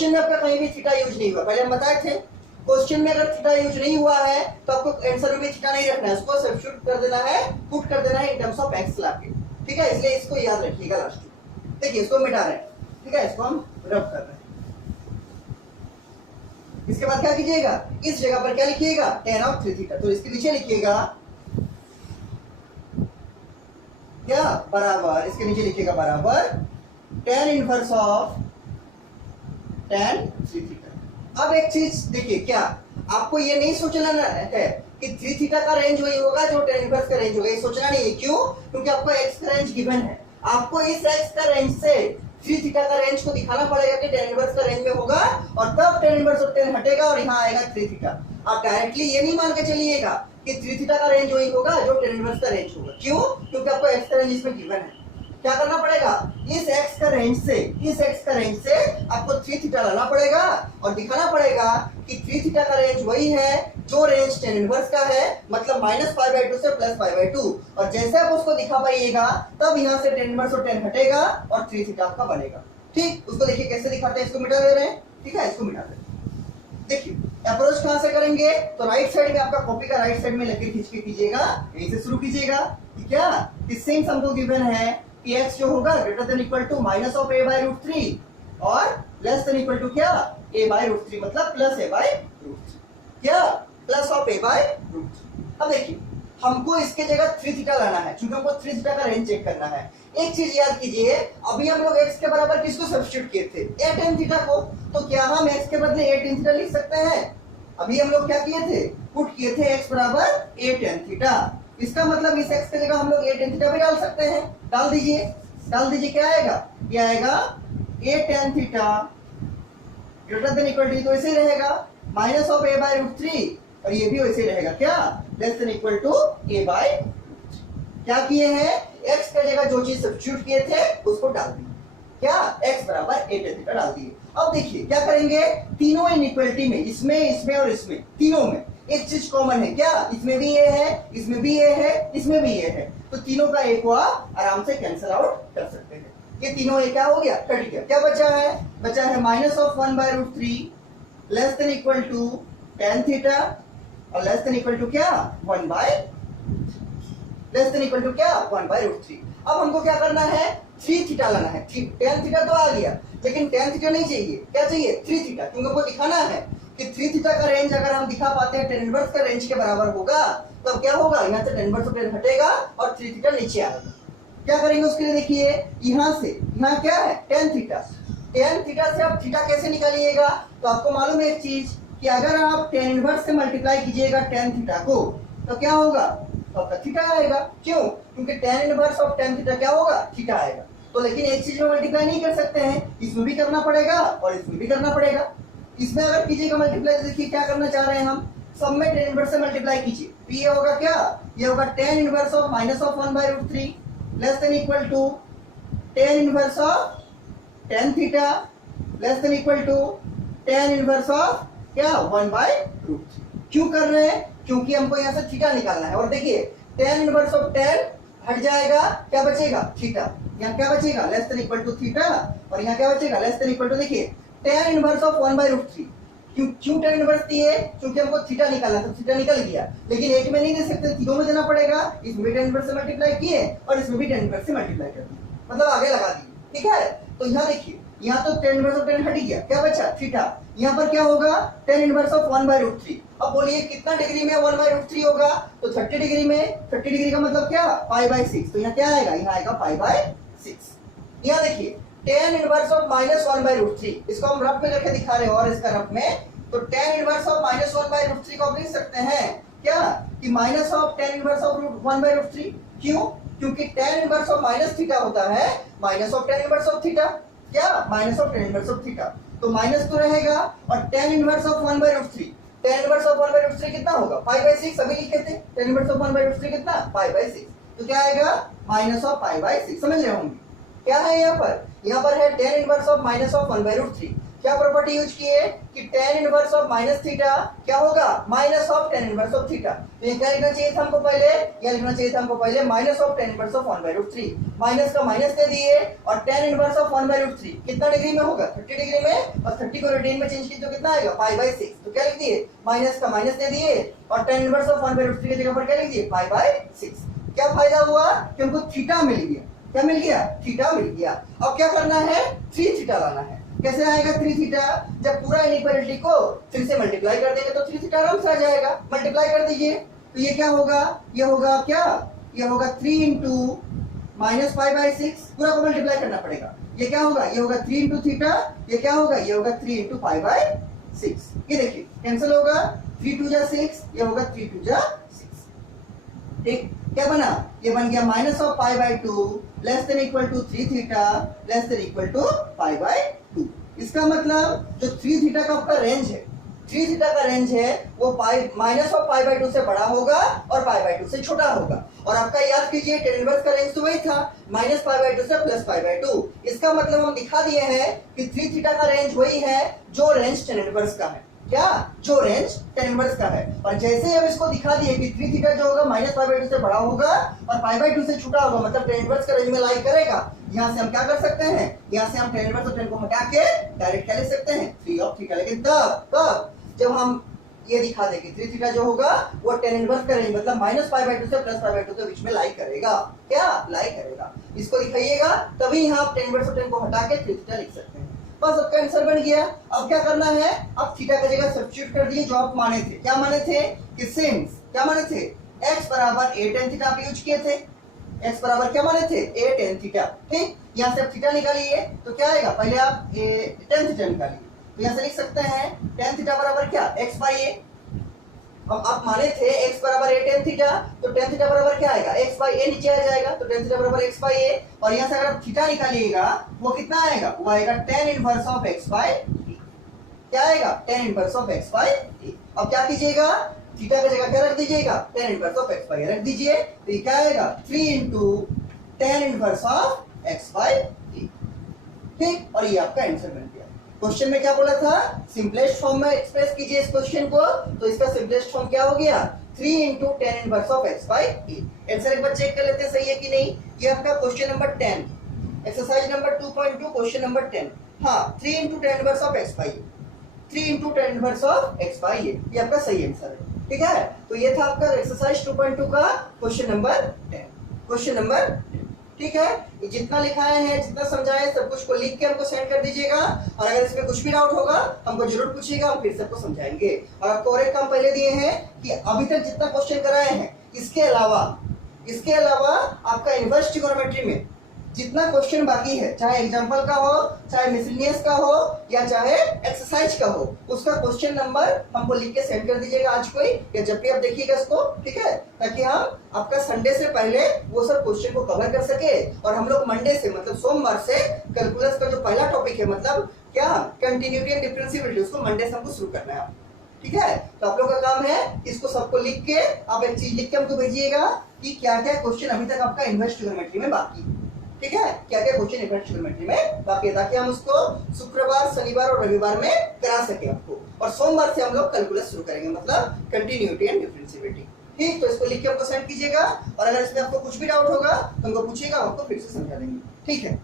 क्वेश्चन में आपका कहीं भी थीटा यूज नहीं हुआ, पहले हम बताए थे क्वेश्चन में अगर थीटा यूज नहीं हुआ है तो आपको आंसर में थीटा नहीं रखना है, उसको सब्स्टिट्यूट कर देना है, पुट कर देना है इन टर्म्स ऑफ एक्स लाके, ठीक है। इसलिए इसको याद रखिएगा लास्ट में। देखिए इसको मिटा रहे हैं, ठीक है, इसको हम रब कर रहे हैं। इसके बाद क्या कीजिएगा, इस जगह पर क्या लिखिएगा, tan ऑफ 3 थीटा, तो इसके नीचे लिखिएगा क्या, बराबर, इसके नीचे लिखिएगा बराबर tan inverse of tan 3 theta. अब एक चीज देखिए, क्या आपको ये नहीं सोचना है कि 3 थीटा का रेंज वही होगा जो tan इनवर्स का रेंज होगा, ये सोचना नहीं है। क्यों? क्योंकि आपको x का रेंज गिवन है, आपको इस x का रेंज से 3 थीटा का रेंज को दिखाना पड़ेगा कि tan इनवर्स का रेंज में होगा, और तब tan इनवर्स और tan हटेगा और यहाँ आएगा 3 थीटा। आप डायरेक्टली ये नहीं मान के चलिएगा कि 3 थीटा का रेंज वही होगा जो tan इनवर्स का रेंज होगा। क्यों? क्योंकि आपको x का रेंज इसमें गिवन है। क्या करना पड़ेगा, इस x का रेंज से आपको 3 थीटा लाना पड़ेगा और दिखाना पड़ेगा कि 3 थीटा का रेंज वही है जो रेंज tan इनवर्स का है, मतलब -π/2 से +π/2। और जैसे आप उसको दिखा पाइएगा तब यहाँ से tan इनवर्स और tan हटेगा और 3 थीटा आपका बनेगा। ठीक, उसको देखिए कैसे दिखाते हैं, इसको मिटा दे रहे हैं, ठीक है, इसको मिटा दे रहे हैं। देखिए अप्रोच कहां से करेंगे, तो राइट साइड में आपका कॉपी का राइट साइड में लकीर खींच के कीजिएगा, यहीं से शुरू कीजिएगा। क्या सिंस हमको गिवन है कि x जो होगा greater than equal to -a/√3 और लेस देन इक्वल टू क्या, a/√3, मतलब +a/√3, क्या +a/√3। अब देखिए हमको इसके जगह 3 थीटा लाना है, क्योंकि हमको 3 थीटा का रेंज चेक करना है। एक चीज याद कीजिए, अभी हम लोग x के बराबर किसको सब्स्टिट्यूट किए थे, a tan थीटा को, तो क्या हम x के बदले a tan थीटा लिख सकते हैं? अभी हम लोग क्या किए थे, पुट किए थे x बराबर a tan थीटा। इसका मतलब इस x के जगह हम लोग a tan थीटा भी डाल सकते हैं, डाल दीजिए, क्या आएगा, ये आएगा a tan theta greater than equal to, तो ऐसे ही रहेगा -a/√3, और ये भी वैसे ही रहेगा, क्या less than equal to a/√3। क्या किए हैं, x के जगह जो चीज सब्स्टिट्यूट किए थे उसको डाल दिए, क्या x बराबर a tan थीटा डाल दिए। अब देखिए क्या करेंगे, तीनों इनइक्वालिटी में, इसमें और इसमें, तीनों में एक चीज कॉमन है, क्या इसमें भी ये है, इसमें भी ये है, इसमें भी ये है, तो तीनों का एक को आप आराम से कैंसिल आउट कर सकते हैं। ये तीनों एक क्या हो गया, कट गया। क्या बचा है, -1/√3 less than equal to tan theta और लेस देन इक्वल टू क्या 1/√3। अब हमको क्या करना है, 3 थीटा लाना है। tan थीटा तो आ गया, लेकिन tan थीटा नहीं चाहिए, क्या चाहिए, 3 थीटा, क्योंकि हमको दिखाना है कि 3 थीटा का रेंज अगर हम दिखा पाते हैं tan इनवर्स का रेंज के बराबर होगा, तब क्या होगा, यहाँ से tan इनवर्स और tan हटेगा और 3 थीटा नीचे आएगा। क्या करेंगे उसके लिए, देखिए यहाँ से, यहाँ क्या है tan थीटा से आप थीटा कैसे निकालिएगा, तो आपको मालूम है एक चीज कि अगर आप tan इनवर्स से मल्टीप्लाई कीजिएगा tan थीटा को, तो क्या होगा, तो आपका थीटा आएगा। क्यों? क्योंकि tan inverse of tan theta क्या होगा, थीटा आएगा। तो लेकिन एक चीज में मल्टीप्लाई नहीं कर सकते हैं, इसमें भी करना पड़ेगा और इसमें भी करना पड़ेगा। इसमें अगर कीजिएगा मल्टीप्लाई, तो देखिए क्या करना चाह रहे हैं हम, सब में tan इनवर्स से मल्टीप्लाई कीजिए, तो ये होगा क्या, ये होगा tan inverse of -1/√3 less than equal to tan inverse of tan theta less than equal to tan inverse of क्या 1/√3। क्यों कर रहे हैं, क्योंकि हमको यहाँ से थीटा निकालना है। और देखिए tan इनवर्स ऑफ tan हट जाएगा, क्या बचेगा, थीटा, यहाँ क्या बचेगा, less than equal to theta, और यहाँ क्या बचेगा, लेस देन इक्वल टू, देखिए tan इनवर्स ऑफ 1/√3। क्यों tan इनवर्स दिए, क्योंकि हमको थीटा निकालना, तो थीटा निकल गया, लेकिन एक में नहीं दे सकते, तीनों में देना पड़ेगा। इसमें भी tan इनवर्स से मल्टीप्लाई किए और इसमें भी tan इनवर्स से मल्टीप्लाई कर दिए, मतलब आगे लगा दिए, ठीक है। तो यहाँ देखिए, यहाँ तो tan इनवर्स ऑफ tan हट गया, क्या बचा, थीटा। यहाँ पर क्या होगा, tan इनवर्स ऑफ 1/√3। अब बोलिए कितना डिग्री में 1/√3 होगा, तो 30 डिग्री में, 30 डिग्री का मतलब क्या, π/6, तो यहाँ क्या आएगा, यहाँ आएगा π/6। यहाँ देखिए tan इनवर्स ऑफ -1/√3, इसको हम रफ में करके दिखा रहे हैं, और इसका रफ में, तो tan इनवर्स ऑफ -1/√3 को आप लिख सकते हैं क्या, कि minus of tan inverse of 1/√3। क्यों? क्योंकि tan inverse of minus theta होता है minus of tan inverse of theta, क्या minus of tan inverse of theta, तो माइनस तो रहेगा, और tan inverse of 1/√3, tan inverse of 1/√3 कितना होगा, π/6, अभी लिखे थे tan इनवर्स ऑफ 1/√3 कितना, π/6, तो क्या आएगा, माइनस ऑफ π/6। समझ रहे होंगे क्या है, यहाँ पर है tan इनवर्स ऑफ -1/√3, क्या प्रॉपर्टी यूज की है कि tan inverse of minus theta क्या होगा, minus of tan inverse of theta. तो ये क्या लिखना चाहिए था हमको पहले, क्या लिखना चाहिए था हमको पहले, minus of tan inverse of 1/√3। Minus का माइनस दे दिए और tan इनवर्स ऑफ 1/√3 कितना डिग्री में होगा, 30 डिग्री में, और 30 को रेडियन में चेंज कीजिए तो कितना आएगा, π/6। तो क्या लिख दिए, माइनस का माइनस दे दिए और tan इनवर्स ऑफ 1/√3 की जगह पर क्या लिख दिए, π/6। क्या फायदा हुआ कि हमको थीटा मिल गया, क्या मिल गया, थीटा मिल गया। अब क्या करना है, 3 थीटा लाना है। कैसे आएगा 3 थीटा, जब पूरा इनइक्वालिटी को 3 से मल्टीप्लाई कर देंगे तो 3 थीटा आराम से आ जाएगा। मल्टीप्लाई कर दीजिए तो ये क्या होगा, ये होगा क्या, ये होगा 3 इंटू माइनस π/6, पूरा को मल्टीप्लाई करना पड़ेगा। ये क्या होगा, ये होगा 3 इंटू थीटा, ये क्या होगा, ये होगा 3 इंटू π/6। ये देखिए कैंसिल होगा, 3 2 जा 6, ये होगा 3 2 जा 6। ठीक, क्या बना, ये बन गया minus of π/2 less than equal to 3 theta less than equal to π/2। इसका मतलब जो 3 थीटा का आपका रेंज है, 3 थीटा का रेंज है वो माइनस ऑफ π/2 से बड़ा होगा और π/2 से छोटा होगा। और आपका याद कीजिए tan इनवर्स का रेंज तो वही था, माइनस π/2 से प्लस π/2। इसका मतलब हम दिखा दिए हैं कि 3 थीटा का रेंज वही है जो रेंज tan इनवर्स का है, क्या, जो रेंज tan इनवर्स का है। और जैसे हम इसको दिखा दिए कि 3 थीटा जो होगा माइनस π/2 से बड़ा होगा और π/2 से छोटा होगा, मतलब tan इनवर्स का रेंज में लाई करेगा। यहाँ से हम क्या कर सकते हैं, यहाँ से हम tan इनवर्स और tan को हटा के डायरेक्ट क्या लिख सकते हैं, 3 ऑफ थीटा। लेकिन तब जब हम ये दिखा दें कि 3 थीटा जो होगा वो tan इनवर्स का रेंज मतलब माइनस π/2 से प्लस π/2 के बीच में लाई करेगा, क्या लाई करेगा। इसको दिखाइएगा तभी यहाँ आप tan इनवर्स और tan को हटा के 3 थीटा लिख सकते हैं। बस आपका आंसर बन गया। अब क्या करना है, अब थीटा की जगह सब्स्टिट्यूट कर दिए जो आप माने थे। क्या माने थे कि सिंस, क्या माने थे, x बराबर a tan थीटा आप यूज किए थे। x बराबर क्या माने थे, a tan थीटा। ठीक, यहाँ से आप थीटा निकालिए तो क्या आएगा, पहले आप tan थीटा निकालिए तो यहाँ से लिख सकते हैं tan थीटा बराबर क्या, x/a। अब आप माने थे x बराबर a tan थीटा, तो tan थीटा बराबर क्या आएगा, x/a नीचे आ जाएगा तो tan थीटा बराबर x/a। और यहाँ से अगर आप थीटा निकालिएगा वो कितना आएगा, वो आएगा tan इनवर्स ऑफ x/a। क्या आएगा, tan इनवर्स ऑफ x/a। अब क्या कीजिएगा, थीटा की जगह क्या रख दीजिएगा, tan इनवर्स ऑफ x/a रख दीजिए तो ये क्या आएगा, 3 into tan inverse of x/a। ठीक, और ये आपका आंसर बन गया। क्वेश्चन में क्या बोला था, सिंपलेस्ट फॉर्म में एक्सप्रेस कीजिए इस क्वेश्चन को, तो इसका सिंपलेस्ट फॉर्म क्या हो गया, 3 into tan inverse of x/a। Answer एक बार चेक कर लेते हैं सही है कि नहीं। ये आपका question number 10, exercise number 2.2 question number 10। हाँ, 3 into tan inverse of x/a, 3 into tan inverse of x/a, ये आपका सही आंसर है। ठीक है, तो ये था आपका एक्सरसाइज 2.2 का क्वेश्चन नंबर 10, क्वेश्चन नंबर 10। ठीक है, ये जितना लिखाए हैं, जितना समझाए, सब कुछ को लिख के हमको सेंड कर दीजिएगा। और अगर इसमें कुछ भी डाउट होगा हमको जरूर पूछिएगा, हम फिर सबको समझाएंगे। और आपको और एक काम पहले दिए हैं कि अभी तक जितना क्वेश्चन कराए हैं इसके अलावा आपका इनवर्स ट्रिगोनोमेट्री में जितना क्वेश्चन बाकी है, चाहे एग्जांपल का हो, चाहे मिसलेनियस का हो, या चाहे एक्सरसाइज का हो, उसका क्वेश्चन नंबर हमको लिख के सेंड कर दीजिएगा आज कोई, या जब भी आप देखिएगा इसको। ठीक है, ताकि हम आपका संडे से पहले वो सब क्वेश्चन को कवर कर सके और हम लोग मंडे से मतलब सोमवार से कैलकुलस का जो पहला टॉपिक है, मतलब क्या, कंटिन्यूटी एंड डिफरेंशिएबिलिटी, उसको मंडे से हमको शुरू करना है। ठीक है, तो आप लोग का काम है इसको सबको लिख के आप एक चीज लिख के हमको भेजिएगा कि क्या क्या क्वेश्चन अभी तक आपका इनवर्स ट्रिगोनोमेट्री में बाकी है। ठीक है, क्या क्या क्वेश्चन इनवर्स ट्रिगोनोमेट्री में बाकी है, ताकि हम उसको शुक्रवार, शनिवार और रविवार में करा सके आपको। और सोमवार से हम लोग कैलकुलस शुरू करेंगे, मतलब कंटिन्यूटी एंड डिफरेंशिएबिलिटी। ठीक, तो इसको लिख के हमको सेंड कीजिएगा। और अगर इसमें आपको कुछ भी डाउट होगा तो हमको पूछिएगा, आपको फिर से समझा देंगे। ठीक है।